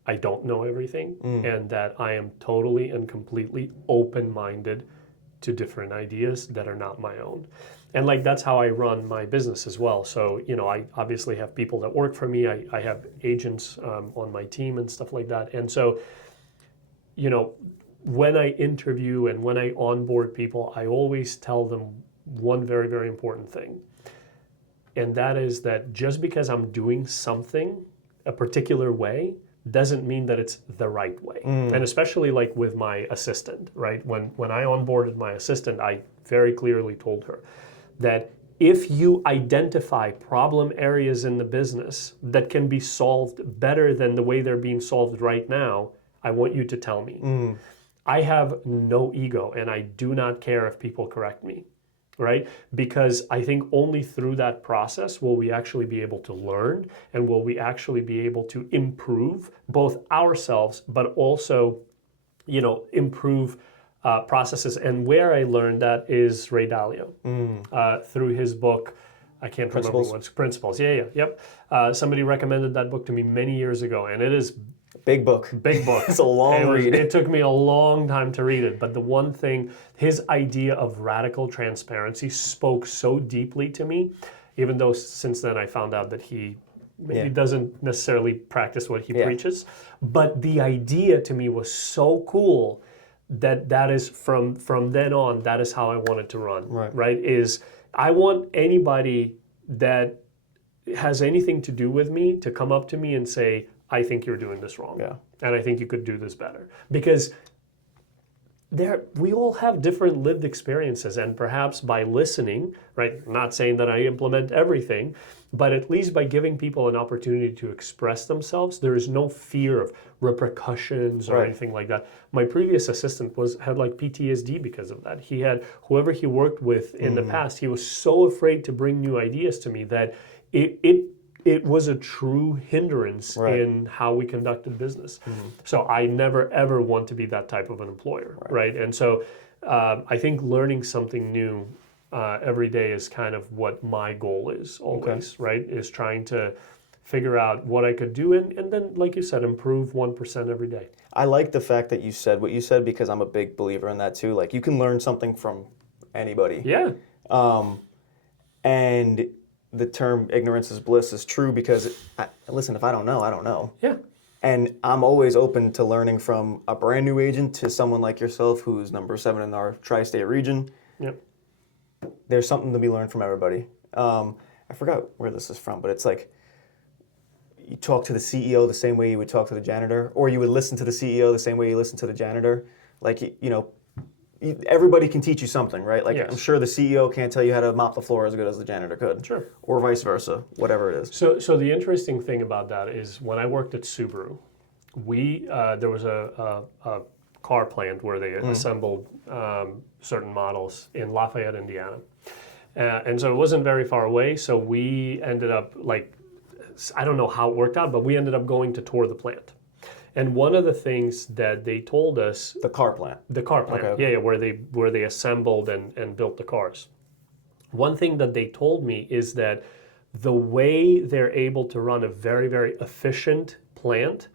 I don't know everything and that I am totally and completely open-minded to different ideas that are not my own. And like that's how I run my business as well. So, you know, I obviously have people that work for me. I have agents on my team and stuff like that. And so, you know, when I interview and when I onboard people, I always tell them one very, very important thing. And that is that just because I'm doing something a particular way doesn't mean that it's the right way. And especially like with my assistant, right? When I onboarded my assistant, I very clearly told her that if you identify problem areas in the business that can be solved better than the way they're being solved right now, I want you to tell me. I have no ego and I do not care if people correct me, right? Because I think only through that process will we actually be able to learn and will we actually be able to improve both ourselves, but also, you know, improve processes. And where I learned that is Ray Dalio through his book. I can't remember what's Principles. Yep. Somebody recommended that book to me many years ago, and it is Big book. big book. It's a long read. It took me a long time to read it, but the one thing, his idea of radical transparency spoke so deeply to me, even though since then I found out that he maybe doesn't necessarily practice what he preaches. But the idea to me was so cool that is from then on, that is how I wanted to run. Right? Is I want anybody that has anything to do with me to come up to me and say, I think you're doing this wrong. Yeah. And I think you could do this better. Because we all have different lived experiences, and perhaps by listening, right, I'm not saying that I implement everything, but at least by giving people an opportunity to express themselves, there is no fear of repercussions or anything like that. My previous assistant had like PTSD because of that. He had, whoever he worked with in the past, he was so afraid to bring new ideas to me that it was a true hindrance in how we conducted business. So I never ever want to be that type of an employer, right? And so I think learning something new every day is kind of what my goal is always, right? Is trying to figure out what I could do and then, like you said, improve 1% every day. I like the fact that you said what you said because I'm a big believer in that too. Like you can learn something from anybody. Yeah. And the term ignorance is bliss is true because, listen, if I don't know, I don't know. Yeah. And I'm always open to learning from a brand new agent to someone like yourself who's number 7 in our tri-state region. Yep. There's something to be learned from everybody. I forgot where this is from, but it's like you talk to the CEO the same way you would talk to the janitor, or you would listen to the CEO the same way you listen to the janitor. Like, you know, everybody can teach you something, right? Like, Yes. I'm sure the CEO can't tell you how to mop the floor as good as the janitor could. Sure. Or vice versa, whatever it is. So the interesting thing about that is when I worked at Subaru, there was a car plant where they assembled certain models in Lafayette, Indiana. And so it wasn't very far away, so we ended up, like, I don't know how it worked out, but we ended up going to tour the plant. And one of the things that they told us... The car plant. The car plant, Okay. yeah, where they assembled and built the cars. One thing that they told me is that the way they're able to run a very, very efficient plant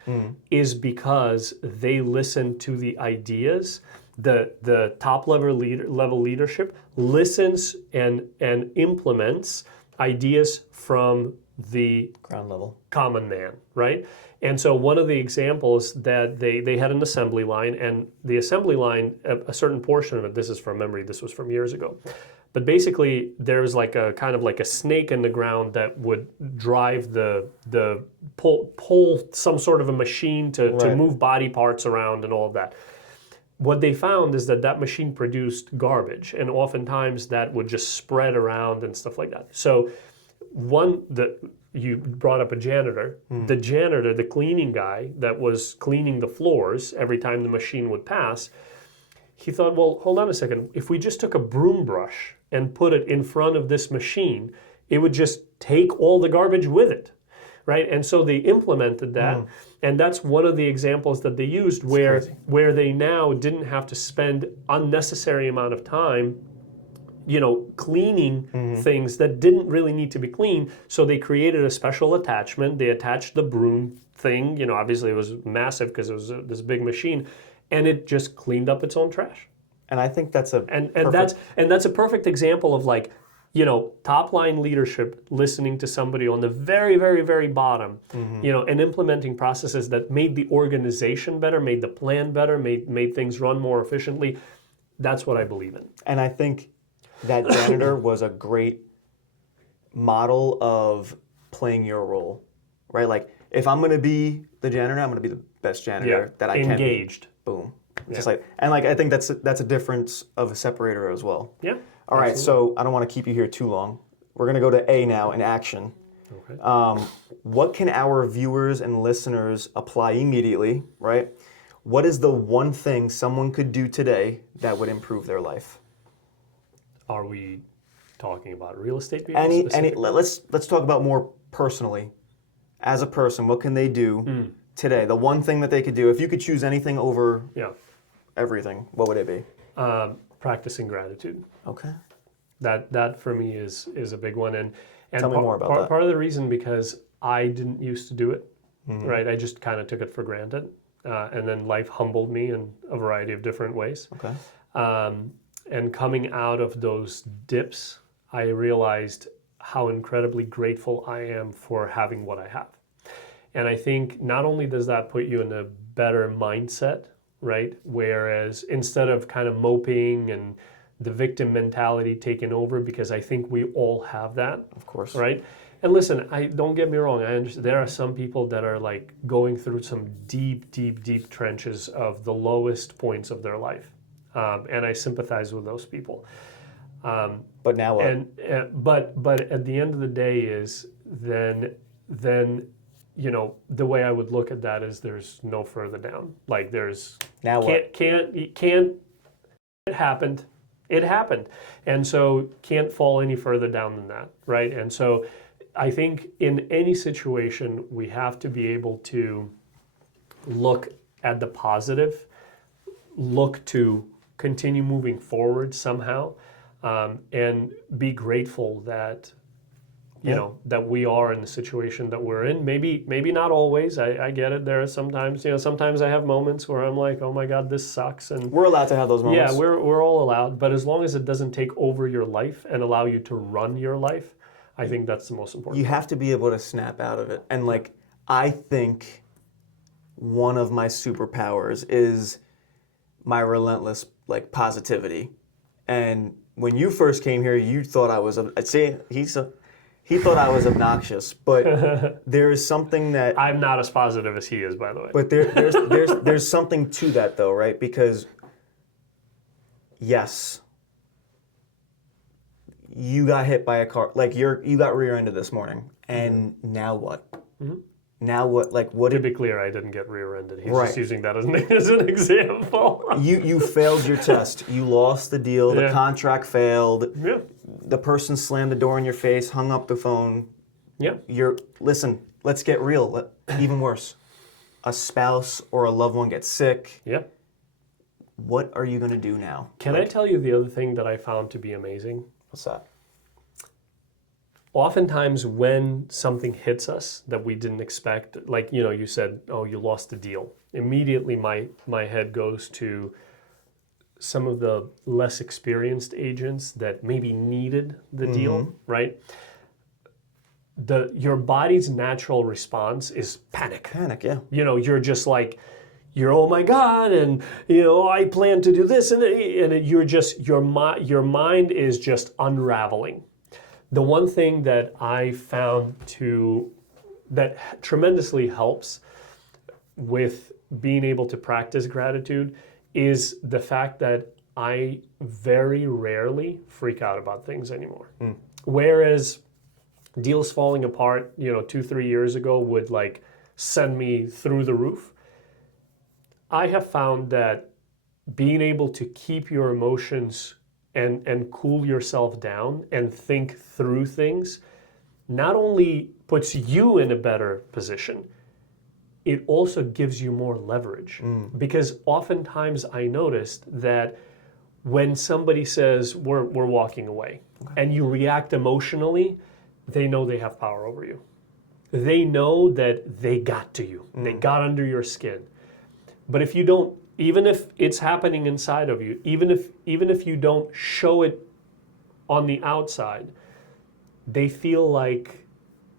is because they listen to the ideas. The top level leadership listens and implements ideas from the Ground level. common man, right? And so one of the examples that they had an assembly line, and the assembly line, a certain portion of it, this is from memory, this was from years ago, but basically there was like a kind of like a snake in the ground that would drive the pull some sort of a machine to move body parts around and all of that. What they found is that machine produced garbage, and oftentimes that would just spread around and stuff like that. So you brought up a janitor. The janitor, the cleaning guy that was cleaning the floors every time the machine would pass, he thought, well, hold on a second. If we just took a broom brush and put it in front of this machine, it would just take all the garbage with it, right? And so they implemented that, and that's one of the examples that they used where they now didn't have to spend unnecessary amount of time cleaning things that didn't really need to be cleaned. So they created a special attachment. They attached the broom thing. Obviously it was massive because it was this big machine, and it just cleaned up its own trash. And I think that's that's a perfect example of, like, top line leadership listening to somebody on the very, very, very bottom, and implementing processes that made the organization better, made the plan better, made things run more efficiently. That's what I believe in. And I think that janitor was a great model of playing your role, right? Like, if I'm going to be the janitor, I'm going to be the best janitor that I can be. Engaged. Boom. Just like, and like, I think that's a difference of a separator as well. Yeah. All right, so I don't want to keep you here too long. We're going to go to A now, in action. Okay. What can our viewers and listeners apply immediately, right? What is the one thing someone could do today that would improve their life? Are we talking about real estate people? Let's talk about more personally. As a person, what can they do today? The one thing that they could do, if you could choose anything over everything, what would it be? Practicing gratitude. Okay. That for me is a big one, and Tell me more about that. Part of the reason, because I didn't used to do it, right? I just kind of took it for granted, and then life humbled me in a variety of different ways. Okay. And coming out of those dips, I realized how incredibly grateful I am for having what I have. And I think not only does that put you in a better mindset, right? Whereas instead of kind of moping and the victim mentality taking over, because I think we all have that. Of course. Right? And listen, I don't get me wrong. I understand there are some people that are like going through some deep, deep, deep trenches of the lowest points of their life, and I sympathize with those people. But now what? But at the end of the day is then the way I would look at that is there's no further down. Like there's Now what? Can't it happened. It happened. And so can't fall any further down than that, right? And so I think in any situation, we have to be able to look at the positive, look to continue moving forward somehow, and be grateful that, that we are in the situation that we're in. Maybe not always. I get it. There are sometimes, sometimes I have moments where I'm like, oh my God, this sucks. And We're allowed to have those moments. yeah, we're all allowed. But as long as it doesn't take over your life and allow you to run your life, I think that's the most important. You have to be able to snap out of it. And like, I think one of my superpowers is my relentless like positivity. And when you first came here, you thought I was, he thought I was obnoxious, but there is something that I'm not as positive as he is, by the way. But there's something to that though, right? Because yes, you got hit by a car, like you got rear-ended this morning, and now what? Mm-hmm. Now what? Like what? To be clear, I didn't get rear-ended. He's Right. just using that as an example. You failed your test. You lost the deal. The Yeah. contract failed. Yeah. The person slammed the door in your face, hung up the phone. Yeah. Listen, let's get real. Even worse, a spouse or a loved one gets sick. Yeah. What are you going to do now? Can I tell you the other thing that I found to be amazing? What's that? Oftentimes when something hits us that we didn't expect, like, you said, oh, you lost the deal. Immediately my head goes to some of the less experienced agents that maybe needed the deal, right? Your body's natural response is panic. Panic, yeah. You're just like, oh my God, and I plan to do this, and you're just your mind is just unraveling. The one thing that I found that tremendously helps with being able to practice gratitude is the fact that I very rarely freak out about things anymore. Whereas deals falling apart, 2-3 years ago would like send me through the roof. I have found that being able to keep your emotions and cool yourself down and think through things not only puts you in a better position, it also gives you more leverage. Because oftentimes I noticed that when somebody says, we're walking away, and you react emotionally, they know they have power over you. They know that they got to you. They got under your skin. But if you don't, even if it's happening inside of you, even if you don't show it on the outside, they feel like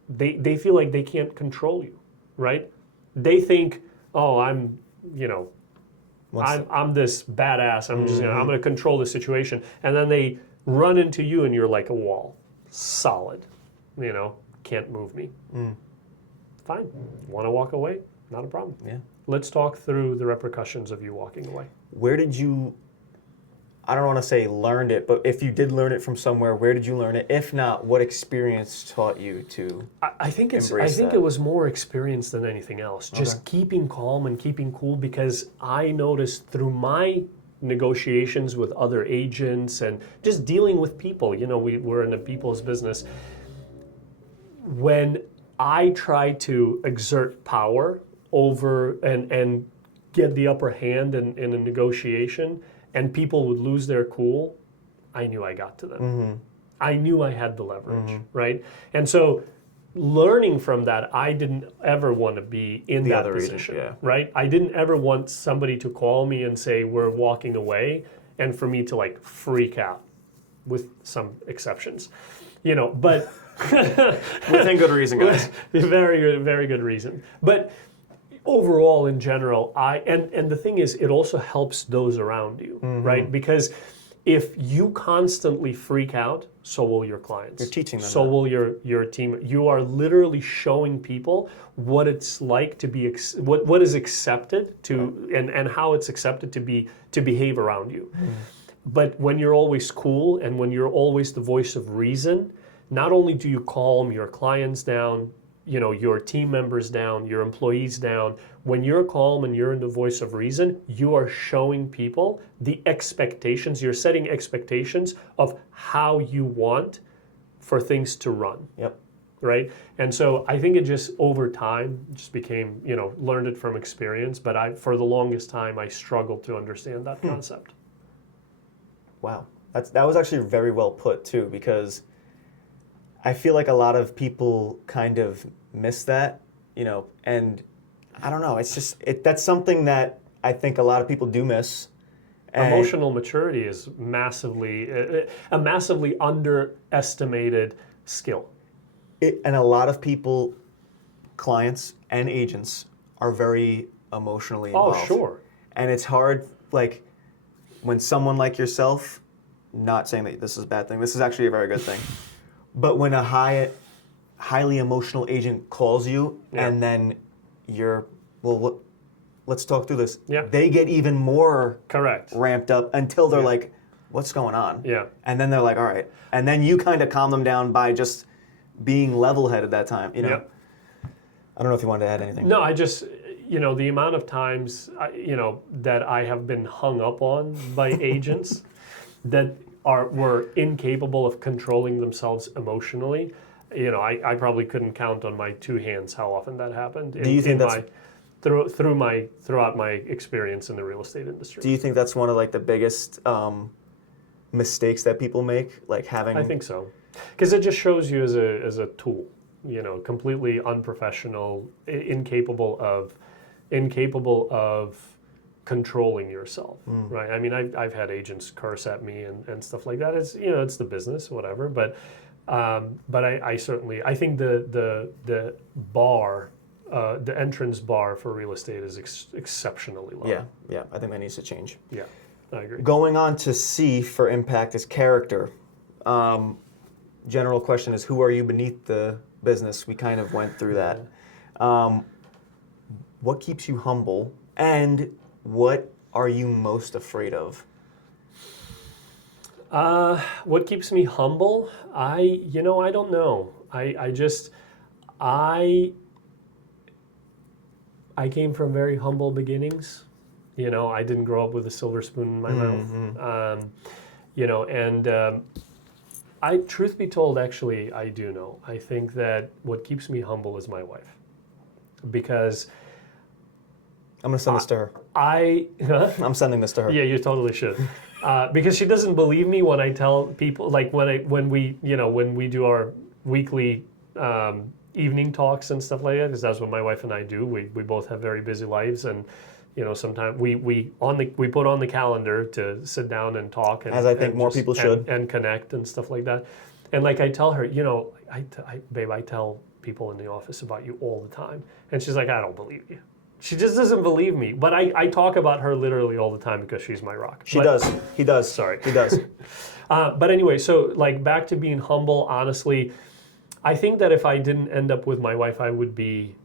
they can't control you, right? They think, oh, I'm this badass. I'm gonna control the situation, and then they run into you, and you're like a wall, solid. Can't move me. Fine. Want to walk away? Not a problem. Yeah. Let's talk through the repercussions of you walking away. Where did you, I don't want to say learned it, but if you did learn it from somewhere, where did you learn it? If not, what experience taught you to I think embrace that? it was more experience than anything else. Just keeping calm and keeping cool, because I noticed through my negotiations with other agents and just dealing with people, we're in a people's business. When I try to exert power over and get the upper hand in a negotiation, and people would lose their cool, I knew I got to them. I knew I had the leverage, right? And so learning from that, I didn't ever want to be in that position, right? I didn't ever want somebody to call me and say, we're walking away, and for me to like freak out, with some exceptions, but within good reason, guys. Very good, very good reason. But overall, in general, and the thing is, it also helps those around you, right? Because if you constantly freak out, so will your clients. You're teaching them So that. will your team. You are literally showing people what it's like to be what is accepted to and how it's accepted to behave around you. But when you're always cool and when you're always the voice of reason, not only do you calm your clients down, your team members down, your employees down. When you're calm and you're in the voice of reason, you are showing people the expectations. You're setting expectations of how you want for things to run. Yep. Right? And so I think it just over time just became, learned it from experience, but for the longest time I struggled to understand that concept. Wow. That was actually very well put too, because I feel like a lot of people kind of miss that, and I don't know. It's just that's something that I think a lot of people do miss. And Emotional maturity is a massively underestimated skill. And a lot of people, clients and agents, are very emotionally involved. Oh, sure. And it's hard, like, when someone like yourself, not saying that this is a bad thing, this is actually a very good thing. But when a highly emotional agent calls you and then you're, let's talk through this. Yeah. They get even more Correct. ramped up until they're like, what's going on? Yeah. And then they're like, all right. And then you kind of calm them down by just being level-headed that time. I don't know if you wanted to add anything. No, I just, the amount of times, that I have been hung up on by agents that were incapable of controlling themselves emotionally. I probably couldn't count on my two hands how often that happened. Do you think that's throughout my experience in the real estate industry? Do you think that's one of like the biggest mistakes that people make, like having? I think so, because it just shows you as a tool. Completely unprofessional, incapable of controlling yourself, right? I mean, I've had agents curse at me and stuff like that. It's it's the business, whatever. But I certainly think the bar, the entrance bar for real estate is exceptionally low. Yeah. I think that needs to change. Yeah, I agree. Going on to C for impact is character. General question is, who are you beneath the business? We kind of went through that. What keeps you humble, and what are you most afraid of? What keeps me humble? I don't know. I came from very humble beginnings. I didn't grow up with a silver spoon in my mouth. Truth be told, actually, I do know. I think that what keeps me humble is my wife, because I'm gonna send this to her. I'm sending this to her. Yeah, you totally should. Because she doesn't believe me when I tell people, like when we do our weekly evening talks and stuff like that, because that's what my wife and I do. We both have very busy lives, and sometimes we put on the calendar to sit down and talk, and as I think more people should, and connect and stuff like that. And like I tell her, babe, I tell people in the office about you all the time, and she's like, I don't believe you. She just doesn't believe me. But I talk about her literally all the time because she's my rock. He does. He does. Sorry. He does. But anyway, so like back to being humble, honestly, I think that if I didn't end up with my wife, I would be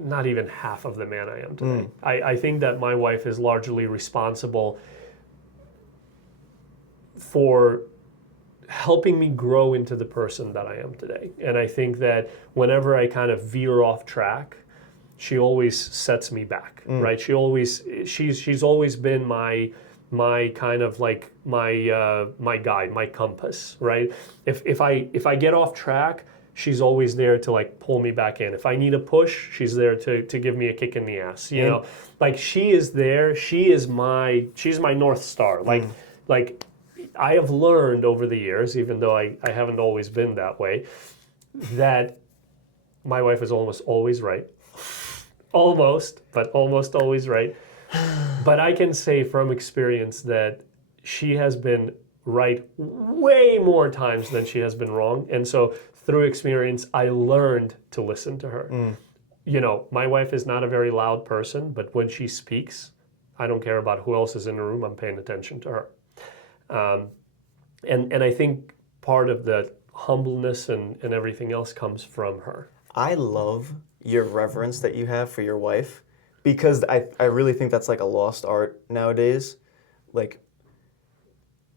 not even half of the man I am today. I think that my wife is largely responsible for helping me grow into the person that I am today. And I think that whenever I kind of veer off track, she always sets me back, right? She's always been my kind of like my guide, my compass, right? If I get off track, she's always there to like pull me back in. If I need a push, she's there to give me a kick in the ass. You know, like she is there. She's my North Star. Like I have learned over the years, even though I haven't always been that way, that my wife is almost always right. But almost always right. But I can say from experience that she has been right way more times than she has been wrong. And so through experience, I learned to listen to her. My wife is not a very loud person, but when she speaks, I don't care about who else is in the room, I'm paying attention to her. And I think part of the humbleness and everything else comes from her. I love your reverence that you have for your wife because I really think that's like a lost art nowadays. Like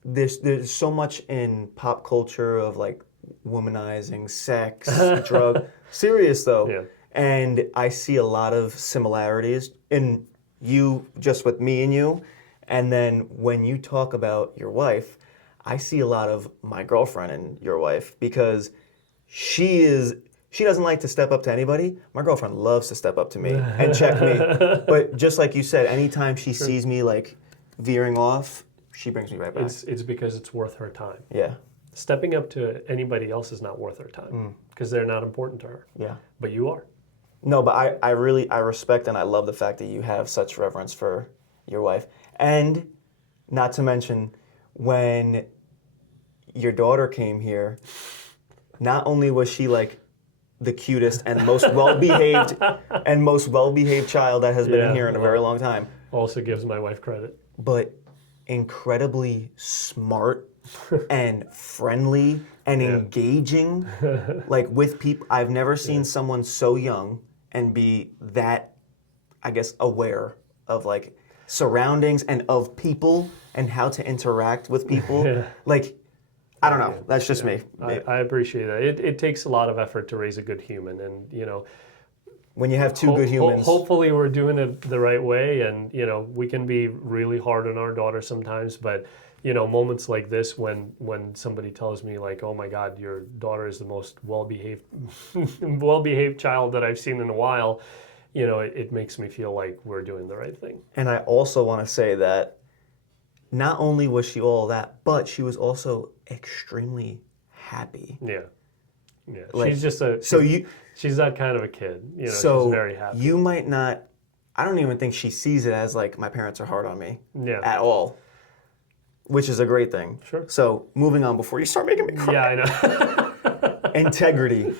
there's so much in pop culture of like womanizing, sex, drug. Serious though. Yeah. And I see a lot of similarities in you just with me and you. And then when you talk about your wife, I see a lot of my girlfriend and your wife because she doesn't like to step up to anybody. My girlfriend loves to step up to me and check me. But just like you said, anytime she sees me like veering off, she brings me right back. It's because it's worth her time. Yeah. Stepping up to anybody else is not worth her time because they're not important to her. Yeah. But you are. No, but I respect and I love the fact that you have such reverence for your wife. And not to mention, when your daughter came here, not only was she like the cutest and most well-behaved child that has been in here in a very long time, Also gives my wife credit. but incredibly smart and friendly and engaging, like with people. I've never seen someone so young and be that, I guess, aware of like surroundings and of people and how to interact with people. Like, I don't know. That's just me. I appreciate that. It takes a lot of effort to raise a good human, and when you have two good humans. Hopefully we're doing it the right way, and we can be really hard on our daughter sometimes, but moments like this when somebody tells me like, oh my God, your daughter is the most well-behaved child that I've seen in a while, it makes me feel like we're doing the right thing. And I also want to say that not only was she all that, but she was also extremely happy. Yeah. Like, She's just she's that kind of a kid. She's very happy. You might not, I don't even think she sees it as like my parents are hard on me at all, which is a great thing. Sure. So moving on before you start making me cry. Yeah, I know. Integrity.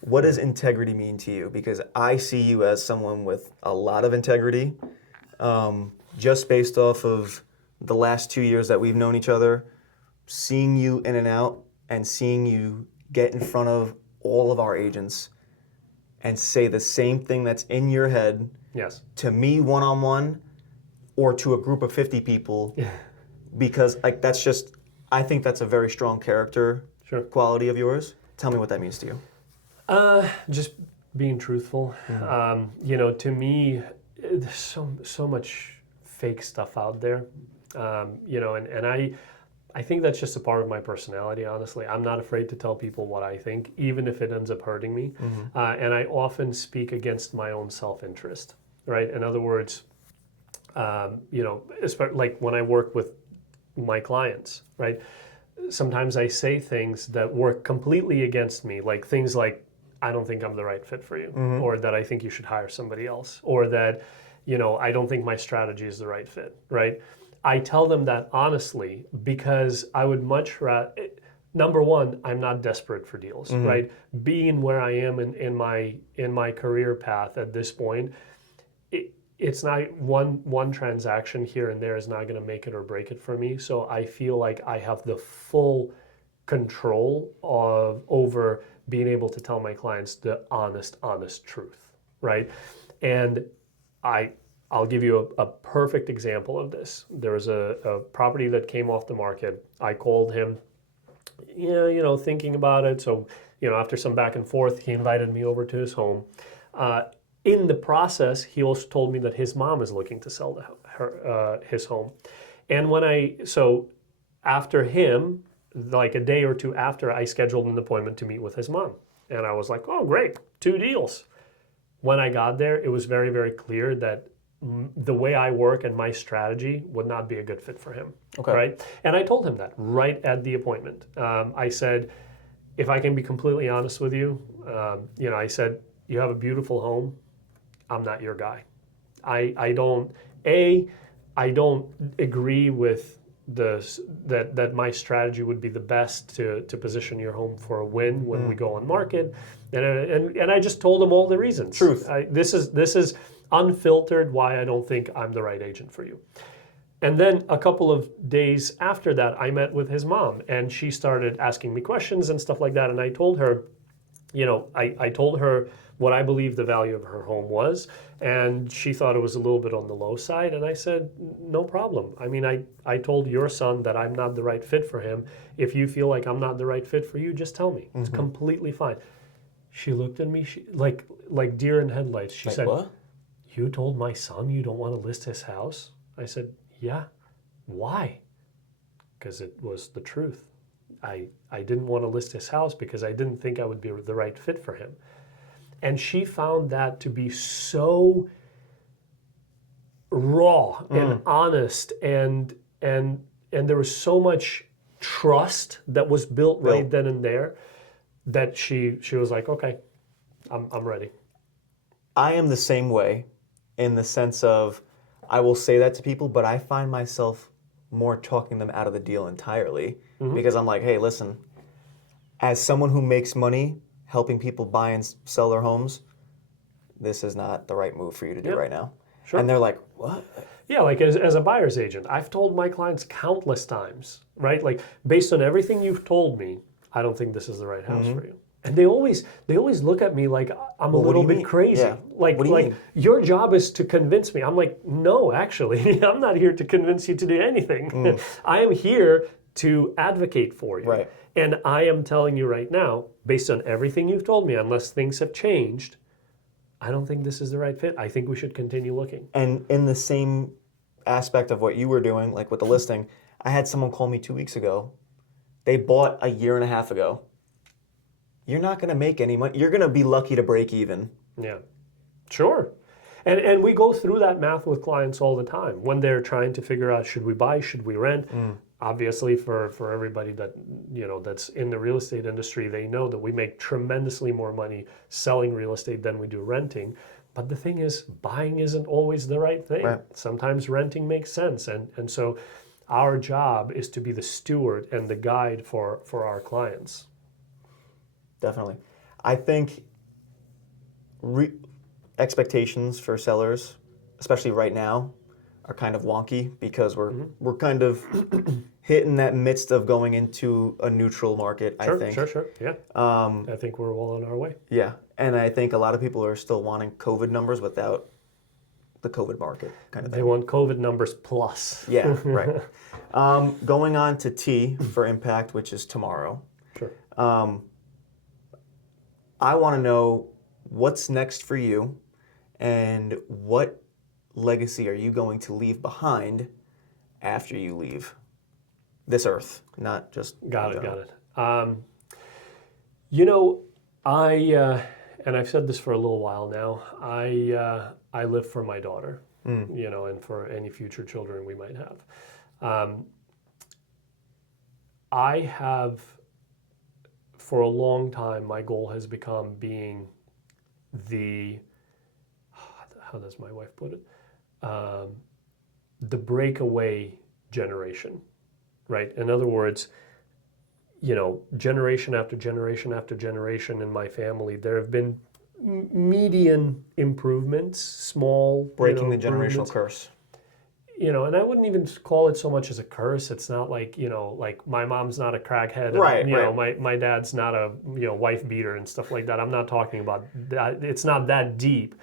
What does integrity mean to you? Because I see you as someone with a lot of integrity, just based off of the last 2 years that we've known each other, seeing you in and out and seeing you get in front of all of our agents and say the same thing that's in your head to me one-on-one or to a group of 50 people. Because like that's just, I think that's a very strong character quality of yours. Tell me what that means to you. Just being truthful. To me, there's so much fake stuff out there. And I think that's just a part of my personality, honestly. I'm not afraid to tell people what I think, even if it ends up hurting me. And I often speak against my own self-interest, right? In other words, like when I work with my clients, right? Sometimes I say things that work completely against me, like things like, I don't think I'm the right fit for you, or that I think you should hire somebody else, or that, I don't think my strategy is the right fit, right? I tell them that honestly because I would much rather, number one, I'm not desperate for deals, right? Being where I am in my career path at this point, it's not one transaction here and there is not going to make it or break it for me. So I feel like I have the full control over being able to tell my clients the honest truth, right? And I'll give you a perfect example of this. There was a property that came off the market. I called him, thinking about it. So, after some back and forth, he invited me over to his home. In the process, he also told me that his mom is looking to sell his home. And after him, like a day or two after, I scheduled an appointment to meet with his mom. And I was like, oh, great, 2 deals. When I got there, it was very, very clear that the way I work and my strategy would not be a good fit for him, right? And I told him that right at the appointment. I said, if I can be completely honest with you, I said, you have a beautiful home. I'm not your guy. I don't agree with that my strategy would be the best to position your home for a win when we go on market. And I just told him all the reasons. Truth. This is unfiltered why I don't think I'm the right agent for you. And then a couple of days after that, I met with his mom, and she started asking me questions and stuff like that. And I told her, I told her what I believe the value of her home was, and she thought it was a little bit on the low side. And I said, no problem. I mean, I told your son that I'm not the right fit for him. If you feel like I'm not the right fit for you, just tell me. It's completely fine. She looked at me like deer in headlights. She said, what? you told my son you don't want to list his house? I said, yeah. Why? Because it was the truth. I didn't want to list his house because I didn't think I would be the right fit for him. And she found that to be so raw and honest, and there was so much trust that was built right then and there that she was like, okay, I'm ready. I am the same way in the sense of I will say that to people, but I find myself more talking them out of the deal entirely because I'm like, hey, listen, as someone who makes money helping people buy and sell their homes, this is not the right move for you to do right now. Sure. And they're like, what? Yeah, like as a buyer's agent, I've told my clients countless times, right? Like, based on everything you've told me, I don't think this is the right house for you. And they always look at me like I'm a little bit crazy. Yeah. Like, What do you mean? Your job is to convince me. I'm like, no, actually, I'm not here to convince you to do anything. I am here to advocate for you. Right. And I am telling you right now, based on everything you've told me, unless things have changed, I don't think this is the right fit. I think we should continue looking. And in the same aspect of what you were doing, like with the listing, I had someone call me 2 weeks ago. They bought a year and a half ago. You're not going to make any money. You're going to be lucky to break even. Yeah, sure. And we go through that math with clients all the time when they're trying to figure out, should we buy, should we rent? Obviously, for everybody that that's in the real estate industry, they know that we make tremendously more money selling real estate than we do renting. But the thing is, buying isn't always the right thing. Right. Sometimes renting makes sense, and so our job is to be the steward and the guide for our clients. Definitely. I think expectations for sellers, especially right now, are kind of wonky because we're kind of hitting that midst of going into a neutral market, I think. Sure. Yeah. I think we're well on our way. Yeah. And I think a lot of people are still wanting COVID numbers without the COVID market kind of thing. They want COVID numbers plus. Yeah, right. Going on to T for Impact, which is tomorrow. Sure. I want to know what's next for you and what legacy are you going to leave behind after you leave this earth, not just... Got it. And I've said this for a little while now, I live for my daughter, and for any future children we might have. I have, for a long time, my goal has become being how does my wife put it? The breakaway generation, right? In other words, generation after generation after generation in my family, there have been median improvements, small breaking the generational curse. And I wouldn't even call it so much as a curse. It's not like, like my mom's not a crackhead. Right, and, my dad's not a, wife beater and stuff like that. I'm not talking about that. It's not that deep.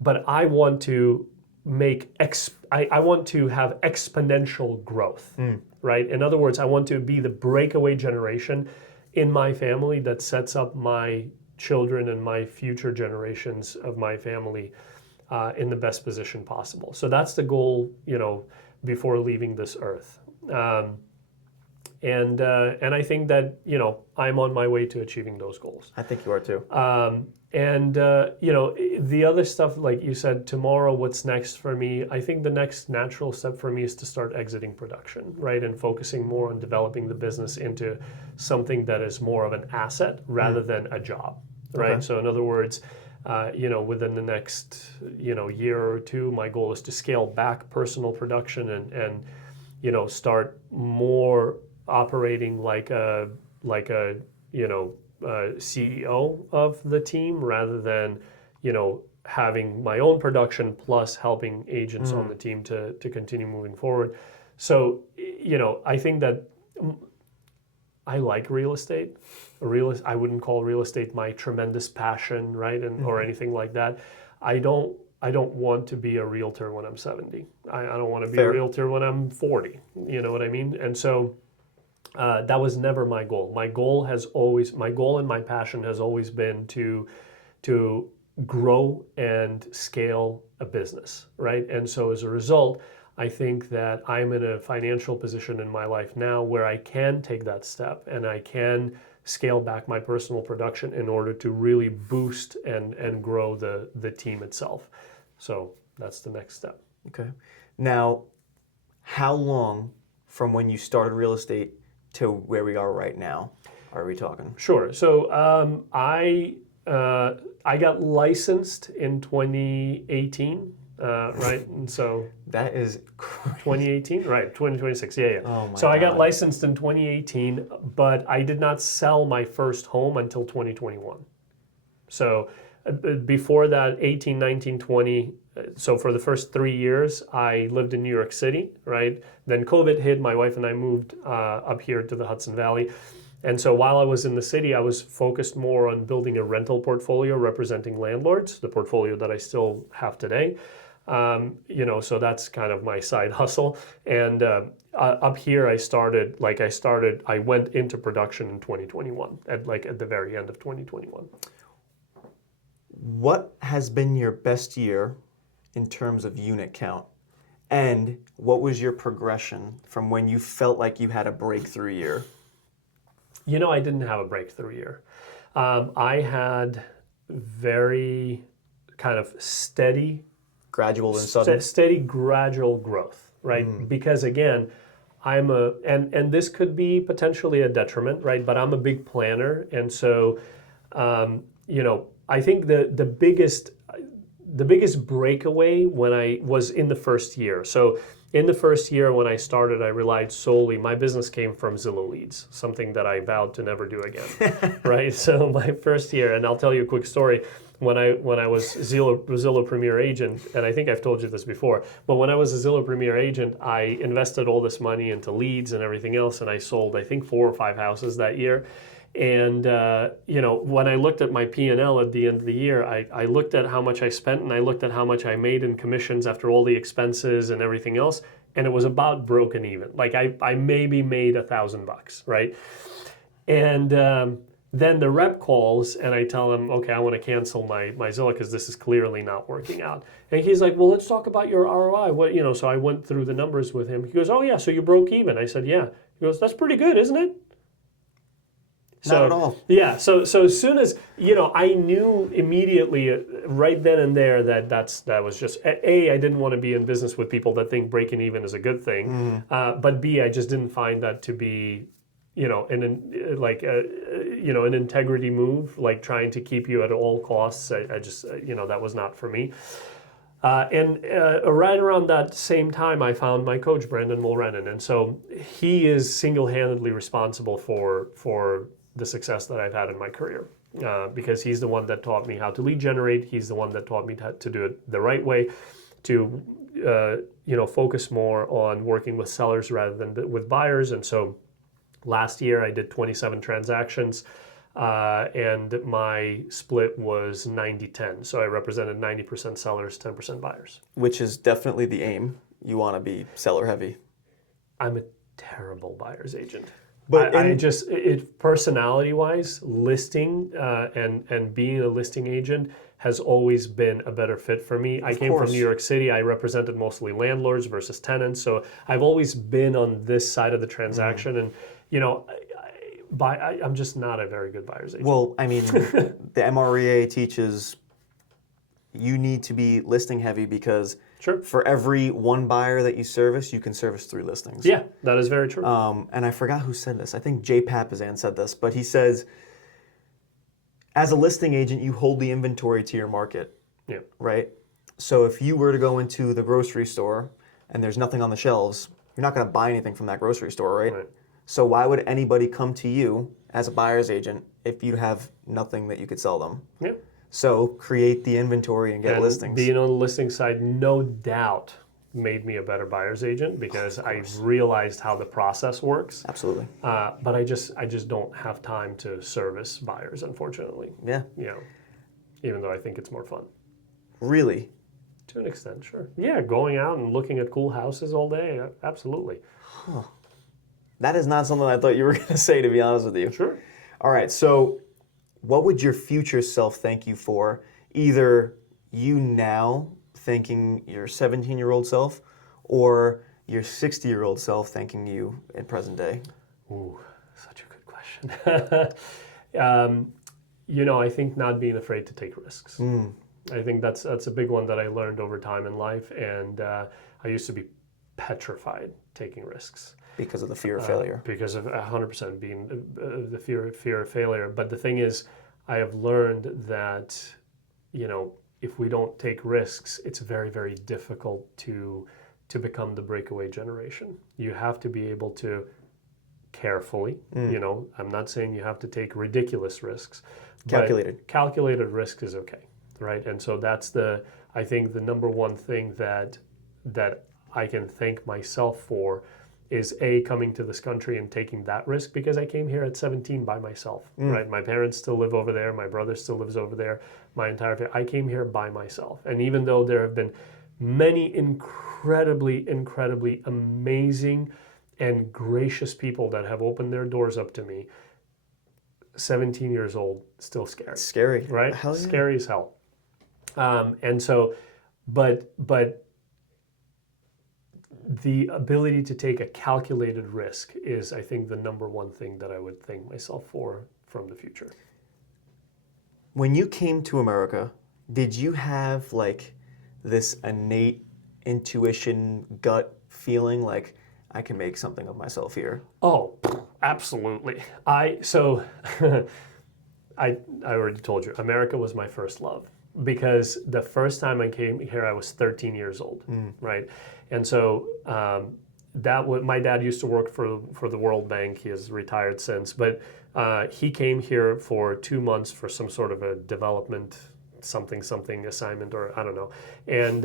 But I want to I want to have exponential growth, right? In other words, I want to be the breakaway generation in my family that sets up my children and my future generations of my family in the best position possible. So that's the goal, before leaving this earth. And I think that, I'm on my way to achieving those goals. I think you are too. The other stuff, like you said, tomorrow, what's next for me? I think the next natural step for me is to start exiting production, right? And focusing more on developing the business into something that is more of an asset rather than a job, right? Okay. So in other words, within the next, year or two, my goal is to scale back personal production and start more operating like a CEO of the team rather than, having my own production plus helping agents on the team to continue moving forward. So, I think that I like real estate. I wouldn't call real estate my tremendous passion, right, or anything like that. I don't want to be a realtor when I'm 70. I don't want to be Fair. a realtor when I'm 40. You know what I mean? And so that was never my goal. My goal and my passion has always been to grow and scale a business, right? And so as a result, I think that I'm in a financial position in my life now where I can take that step and I can scale back my personal production in order to really boost and grow the team itself. So that's the next step. Okay. Now, how long from when you started real estate to where we are right now are we talking? Sure. So I got licensed in 2018, right? And so That is crazy. 2018, right? 2026, yeah. Oh my So I got God. licensed in 2018, but I did not sell my first home until 2021. So before that, 18, 19, 20. So for the first 3 years, I lived in New York City, right? Then COVID hit. My wife and I moved up here to the Hudson Valley. And so while I was in the city, I was focused more on building a rental portfolio representing landlords, the portfolio that I still have today. So that's kind of my side hustle. And up here, I went into production in 2021, at the very end of 2021. What has been your best year in terms of unit count? And what was your progression from when you felt like you had a breakthrough year? I didn't have a breakthrough year. I had very kind of steady, Gradual and sudden? steady, gradual growth, right? Because again, and this could be potentially a detriment, right? But I'm a big planner, and so, I think the biggest breakaway when I was in the first year. So in the first year when I started, I relied solely, my business came from Zillow leads, something that I vowed to never do again, right? So my first year, and I'll tell you a quick story, when I was Zillow Premier agent, and I think I've told you this before, but when I was a Zillow Premier agent, I invested all this money into leads and everything else, and I sold, I think, 4 or 5 houses that year. And, when I looked at my P&L at the end of the year, I looked at how much I spent and I looked at how much I made in commissions after all the expenses and everything else. And it was about broken even. Like I maybe made $1,000, right? And then the rep calls and I tell him, okay, I want to cancel my Zillow because this is clearly not working out. And he's like, well, let's talk about your ROI. So I went through the numbers with him. He goes, oh yeah, so you broke even. I said, yeah. He goes, that's pretty good, isn't it? Not at all. Yeah. So as soon as I knew immediately, right then and there, that was just A. I didn't want to be in business with people that think breaking even is a good thing, but B. I just didn't find that to be, an integrity move, like trying to keep you at all costs. I just that was not for me. And right around that same time, I found my coach, Brandon Mulrennan. And so he is single-handedly responsible for the success that I've had in my career because he's the one that taught me how to lead generate. He's the one that taught me to do it the right way, to focus more on working with sellers rather than with buyers. And so last year I did 27 transactions. And my split was 90-10. So I represented 90% sellers, 10% buyers. Which is definitely the aim. You want to be seller heavy. I'm a terrible buyer's agent. But personality-wise, listing and being a listing agent has always been a better fit for me. I came from New York City. I represented mostly landlords versus tenants. So I've always been on this side of the transaction. And, I'm just not a very good buyer's agent. Well, I mean, the MREA teaches you need to be listing heavy because for every one buyer that you service, you can service 3 listings. Yeah, that is very true. And I forgot who said this. I think Jay Papazan said this, but he says, as a listing agent, you hold the inventory to your market. Yeah. Right? So if you were to go into the grocery store and there's nothing on the shelves, you're not going to buy anything from that grocery store, right? So why would anybody come to you as a buyer's agent if you have nothing that you could sell them? Yeah. So create the inventory and get And listings. being on the listing side, no doubt, made me a better buyer's agent because I realized how the process works. Absolutely. But I just don't have time to service buyers, unfortunately. Yeah. You know, even though I think it's more fun. Really? To an extent, sure. Yeah, going out and looking at cool houses all day, absolutely. That is not something I thought you were going to say, to be honest with you. Sure. All right, so what would your future self thank you for? Either you now thanking your 17-year-old self or your 60-year-old self thanking you in present day? Ooh, such a good question. You know, I think not being afraid to take risks. I think that's a big one that I learned over time in life, and I used to be petrified taking risks. Because of the fear of failure. Because of 100% being the fear of failure. But the thing is, I have learned that, you know, if we don't take risks, it's very, very difficult to become the breakaway generation. You have to be able to carefully, you know, I'm not saying you have to take ridiculous risks. Calculated. Calculated risk is okay, right? And so that's I think the number one thing that I can thank myself for is coming to this country and taking that risk, because I came here at 17 by myself, right? My parents still live over there. My brother still lives over there. My entire family. I came here by myself. And even though there have been many incredibly, incredibly amazing and gracious people that have opened their doors up to me, 17 years old, still scary. It's scary. Right? Hell yeah. Scary as hell. And so, but the ability to take a calculated risk is, I think, the number one thing that I would thank myself for from the future. When you came to America, did you have like this innate intuition, gut feeling like I can make something of myself here? Oh, absolutely. I already told you, America was my first love, because the first time I came here, I was 13 years old, right? And so my dad used to work for the World Bank. He has retired since, but he came here for 2 months for some sort of a development something assignment, or I don't know. And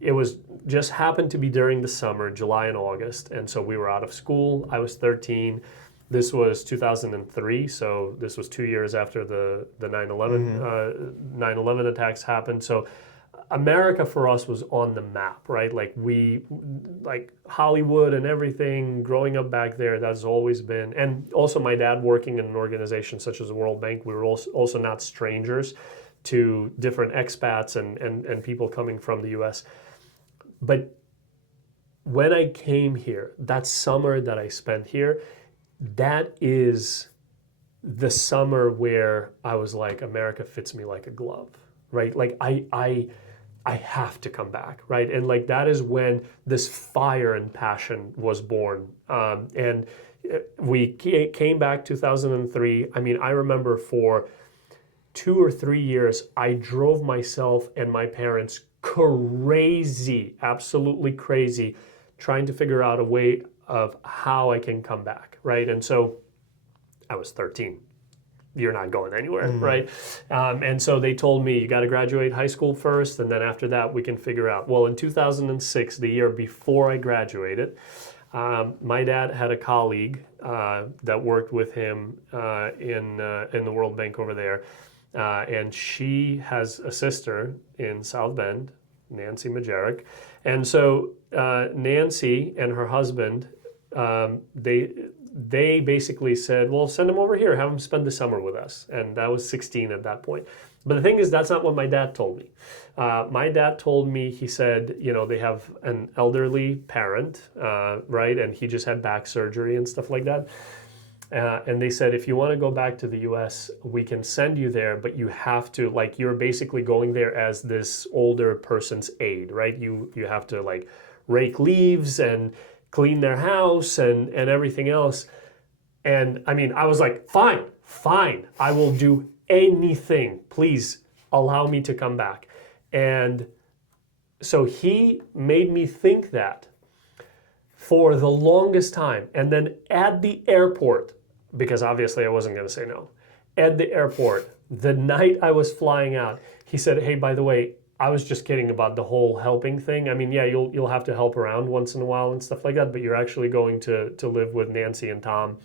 it was just happened to be during the summer, July and August. And so we were out of school. I was 13. This was 2003, so this was 2 years after the 9/11 attacks happened. So America for us was on the map, right? Like Hollywood and everything, growing up back there, that's always been. And also my dad working in an organization such as the World Bank, we were also not strangers to different expats and people coming from the US. But when I came here, that summer that I spent here, that is the summer where I was like, America fits me like a glove, right? Like I have to come back, right? And like that is when this fire and passion was born. And we came back 2003. I mean, I remember for 2 or 3 years, I drove myself and my parents crazy, absolutely crazy, trying to figure out a way of how I can come back, right? And so I was 13. You're not going anywhere, right? And so they told me, you got to graduate high school first, and then after that, we can figure out. Well, in 2006, the year before I graduated, my dad had a colleague that worked with him in the World Bank over there, and she has a sister in South Bend, Nancy Majerick. And so Nancy and her husband, they basically said, well, send him over here, have him spend the summer with us. And I was 16 at that point. But the thing is, that's not what my dad told me. My dad told me, he said, you know, they have an elderly parent, right? And he just had back surgery and stuff like that. And they said, if you want to go back to the US, we can send you there, but you have to, like, you're basically going there as this older person's aide, right? You have to like rake leaves and clean their house and everything else. And I mean, I was like, fine, I will do anything. Please allow me to come back. And so he made me think that for the longest time. And then at the airport, because obviously I wasn't going to say no, at the airport, The night I was flying out, he said, "Hey, by the way, I was just kidding about the whole helping thing. I mean, yeah, you'll have to help around once in a while and stuff like that, but you're actually going to live with Nancy and Tom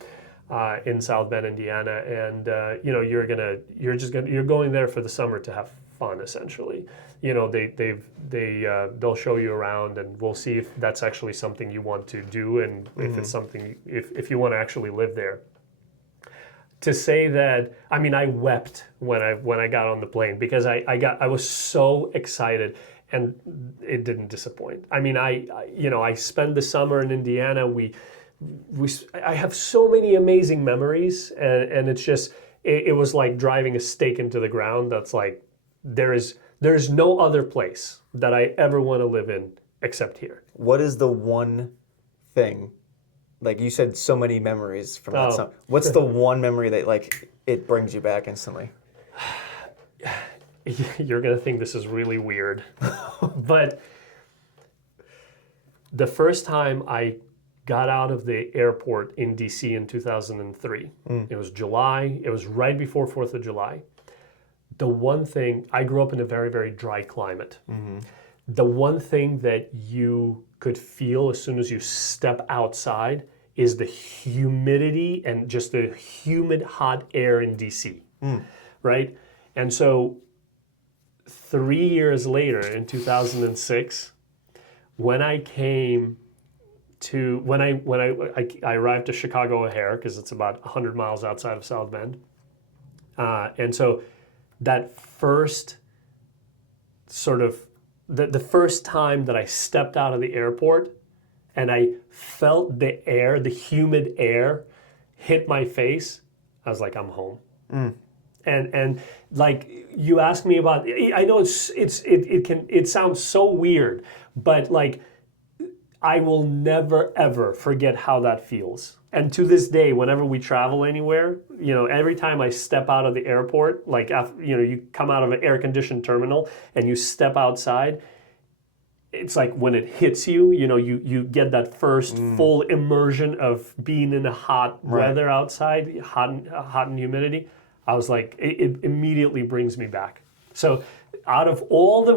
in South Bend, Indiana, and you're going there for the summer to have fun, essentially. You know, they'll show you around, and we'll see if that's actually something you want to do, and if it's something if you want to actually live there." To say that, I mean, I wept when I got on the plane because I was so excited, and it didn't disappoint. I mean, I spent the summer in Indiana. I have so many amazing memories, and it's just it was like driving a stake into the ground. That's like there's no other place that I ever want to live in except here. What is the one thing? Like you said, so many memories from that summer. What's the one memory that like it brings you back instantly? You're gonna think this is really weird, but the first time I got out of the airport in DC in 2003, it was July. It was right before 4th of July. The one thing, I grew up in a very, very dry climate. The one thing that you could feel as soon as you step outside is the humidity and just the humid, hot air in DC, right? And so 3 years later, in 2006, when I came to, when I arrived to Chicago O'Hare, because it's about 100 miles outside of South Bend, and so that first sort of, the first time that I stepped out of the airport and I felt the air, the humid air hit my face, I was like, I'm home. And like you asked me about, I know it sounds so weird, but like I will never ever forget how that feels. And to this day, whenever we travel anywhere, you know, every time I step out of the airport, like after, you know, you come out of an air-conditioned terminal and you step outside, it's like when it hits you, you know, you get that first full immersion of being in the hot weather outside, hot and humidity. I was like, it immediately brings me back. So out of all the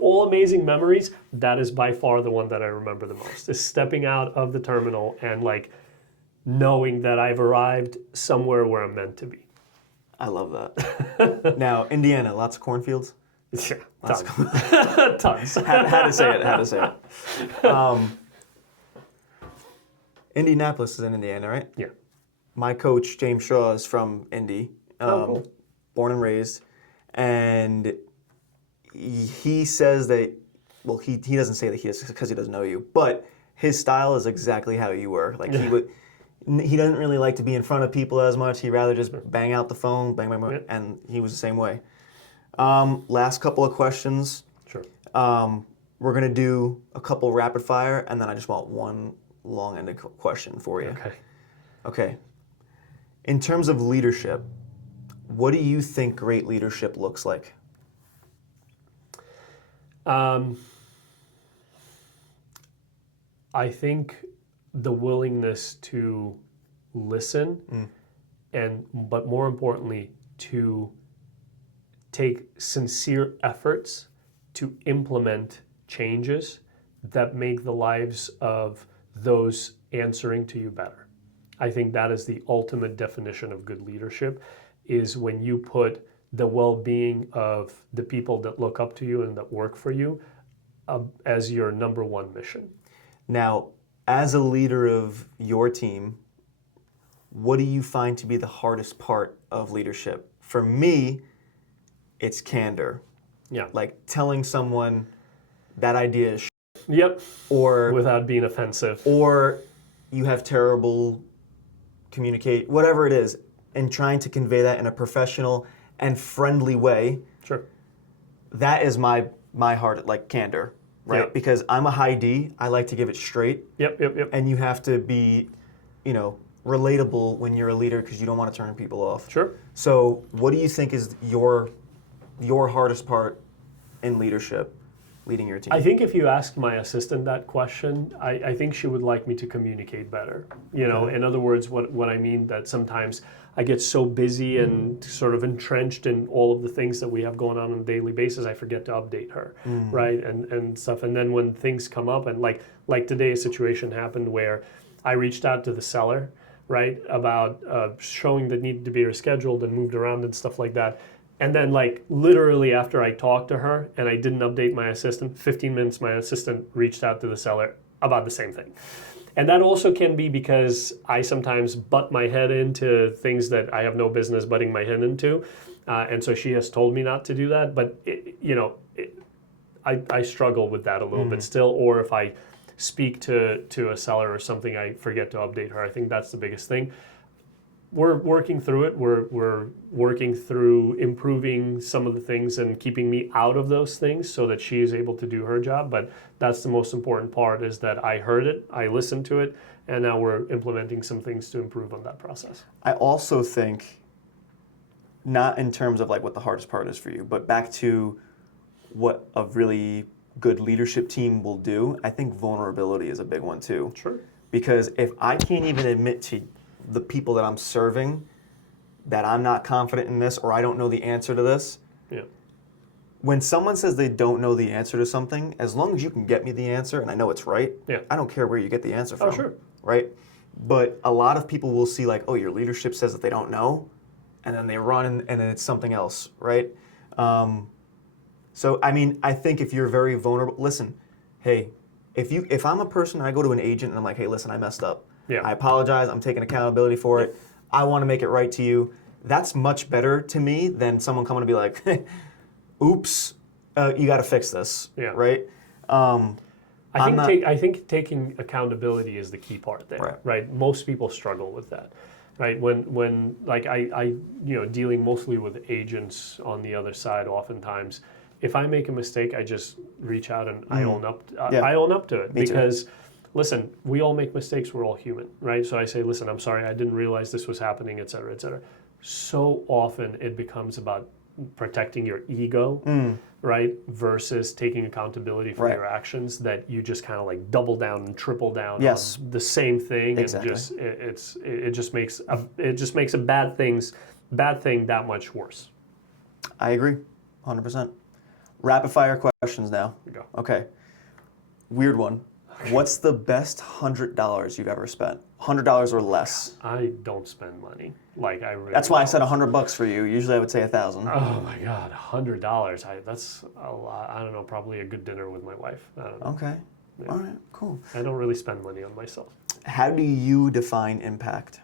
all amazing memories, that is by far the one that I remember the most, is stepping out of the terminal and like knowing that I've arrived somewhere where I'm meant to be. I love that. Now, Indiana, lots of cornfields? Yeah, tons. Tons. How to say it. Indianapolis is in Indiana, right? Yeah. My coach, James Shaw, is from Indy, cool. born and raised. And he says that, well, he doesn't say that he is because he doesn't know you, but his style is exactly how you were. Like he doesn't really like to be in front of people as much. He'd rather just bang out the phone, bang, bang, bang, and he was the same way. Last couple of questions. Sure. We're going to do a couple rapid fire, and then I just want one long-ended question for you. Okay. In terms of leadership, what do you think great leadership looks like? I think the willingness to listen, but more importantly, to take sincere efforts to implement changes that make the lives of those answering to you better. I think that is the ultimate definition of good leadership, is when you put the well-being of the people that look up to you and that work for you as your number one mission. Now, as a leader of your team, what do you find to be the hardest part of leadership? For me, it's candor. Yeah. Like telling someone that idea is Yep. or without being offensive. Or you have terrible communicate, whatever it is, and trying to convey that in a professional and friendly way. Sure. That is my heart, like candor, right? Yep. Because I'm a high D, I like to give it straight. Yep. And you have to be, relatable when you're a leader because you don't want to turn people off. Sure. So what do you think is your hardest part in leadership? leading your team? I think if you asked my assistant that question, I think she would like me to communicate better. You know, in other words, what I mean that sometimes I get so busy and sort of entrenched in all of the things that we have going on a daily basis, I forget to update her, right? And stuff. And then when things come up, and like today, a situation happened where I reached out to the seller, right, about showing that needed to be rescheduled and moved around and stuff like that. And then like literally after I talked to her and I didn't update my assistant, 15 minutes my assistant reached out to the seller about the same thing. And that also can be because I sometimes butt my head into things that I have no business butting my head into. And so she has told me not to do that. But, I struggle with that a little bit still. Or if I speak to a seller or something, I forget to update her. I think that's the biggest thing. We're working through it. We're working through improving some of the things and keeping me out of those things so that she is able to do her job. But that's the most important part, is that I heard it, I listened to it, and now we're implementing some things to improve on that process. I also think, not in terms of like what the hardest part is for you, but back to what a really good leadership team will do, I think vulnerability is a big one too. Sure. Because if I can't even admit to the people that I'm serving that I'm not confident in this, or I don't know the answer to this. Yeah. When someone says they don't know the answer to something, as long as you can get me the answer and I know it's right, I don't care where you get the answer from. Oh, sure. Right? But a lot of people will see like, oh, your leadership says that they don't know, and then they run and then it's something else, right? So, I mean, I think if you're very vulnerable, listen, hey, if I'm a person and I go to an agent and I'm like, hey, listen, I messed up. I apologize. I'm taking accountability for it. I want to make it right to you. That's much better to me than someone coming to be like, oops, you got to fix this, right? I think taking accountability is the key part there, right? Most people struggle with that, right? When like I dealing mostly with agents on the other side, oftentimes, if I make a mistake, I just reach out and I own up. I own up to it because. Listen, we all make mistakes. We're all human, right? So I say, listen, I'm sorry, I didn't realize this was happening, et cetera, et cetera. So often it becomes about protecting your ego, right? Versus taking accountability for your actions, that you just kind of like double down and triple down on the same thing. Exactly. And it just makes a bad thing that much worse. I agree, 100%. Rapid fire questions now. Here we go. Okay. Weird one. What's the best $100 you've ever spent? $100 or less. I don't spend money. Like I really. That's why I said $100 for you. Usually I would say 1,000. Oh my God, $100. That's a lot. I don't know. Probably a good dinner with my wife. I don't know. Okay. Yeah. All right. Cool. I don't really spend money on myself. How do you define impact?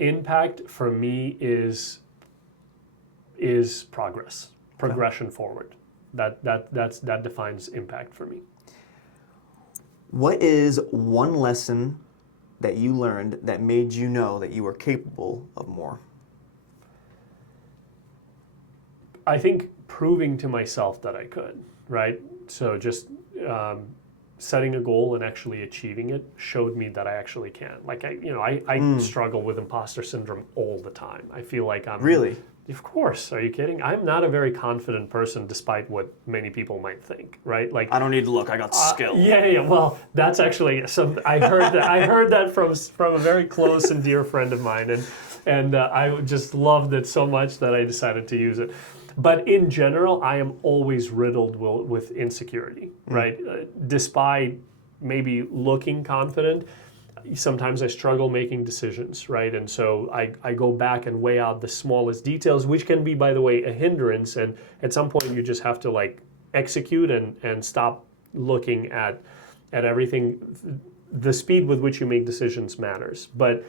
Impact for me is progression forward. That defines impact for me. What is one lesson that you learned that made you know that you were capable of more? I think proving to myself that I could, right? So just setting a goal and actually achieving it showed me that I actually can. Like I struggle with imposter syndrome all the time. I feel like I'm Really? Of course. Are you kidding? I'm not a very confident person, despite what many people might think, right? Like I don't need to look. I got skill. Yeah. Well, that's actually something I heard. I heard that from a very close and dear friend of mine, and I just loved it so much that I decided to use it. But in general, I am always riddled with insecurity, right? Despite maybe looking confident, sometimes I struggle making decisions, right? And so I go back and weigh out the smallest details, which can be, by the way, a hindrance. And at some point, you just have to like execute and stop looking at everything. The speed with which you make decisions matters. But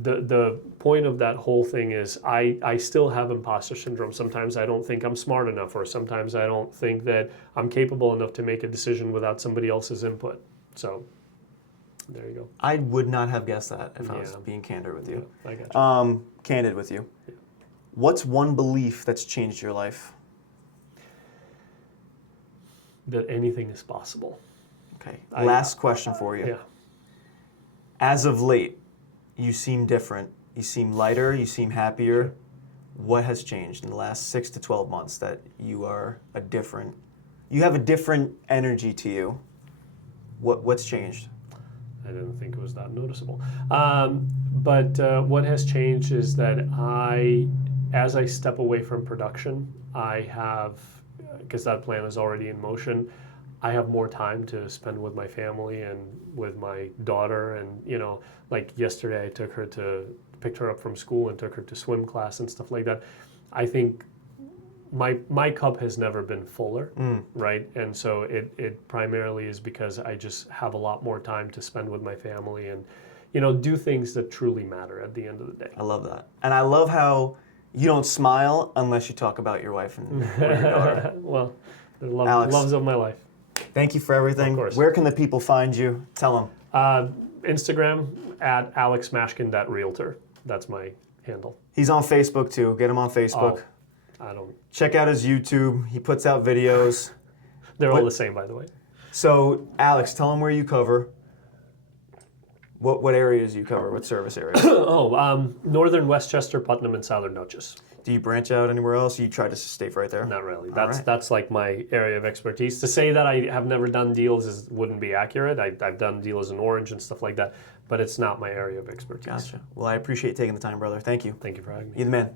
the point of that whole thing is I still have imposter syndrome. Sometimes I don't think I'm smart enough, or sometimes I don't think that I'm capable enough to make a decision without somebody else's input. So there you go. I would not have guessed that if I was being candid with you. Yeah, I got you. Candid with you. Yeah. What's one belief that's changed your life? That anything is possible. Okay. Last question for you. Yeah. As of late, you seem different. You seem lighter. You seem happier. what has changed in the last 6 to 12 months that you have a different energy to you? What's changed? I didn't think it was that noticeable. But what has changed is that as I step away from production, I have, because that plan is already in motion, I have more time to spend with my family and with my daughter. And, like yesterday, I picked her up from school and took her to swim class and stuff like that. I think my cup has never been fuller, right? And so it primarily is because I just have a lot more time to spend with my family and, do things that truly matter at the end of the day. I love that. And I love how you don't smile unless you talk about your wife and or your daughter. Well, the Alex, loves of my life. Thank you for everything. Of course. Where can the people find you? Tell them. Instagram at Alex Mashkin, realtor. That's my handle. He's on Facebook too. Get him on Facebook. I don't. Check out his YouTube. He puts out videos. They're all the same, by the way. So, Alex, tell him where you cover. What areas you cover? What service areas? Northern Westchester, Putnam, and Southern Dutchess. Do you branch out anywhere else? You try to stay right there? Not really. Right. That's like my area of expertise. To say that I have never done deals wouldn't be accurate. I've done deals in Orange and stuff like that, but it's not my area of expertise. Gotcha. Well, I appreciate you taking the time, brother. Thank you. Thank you for having me. You're the man.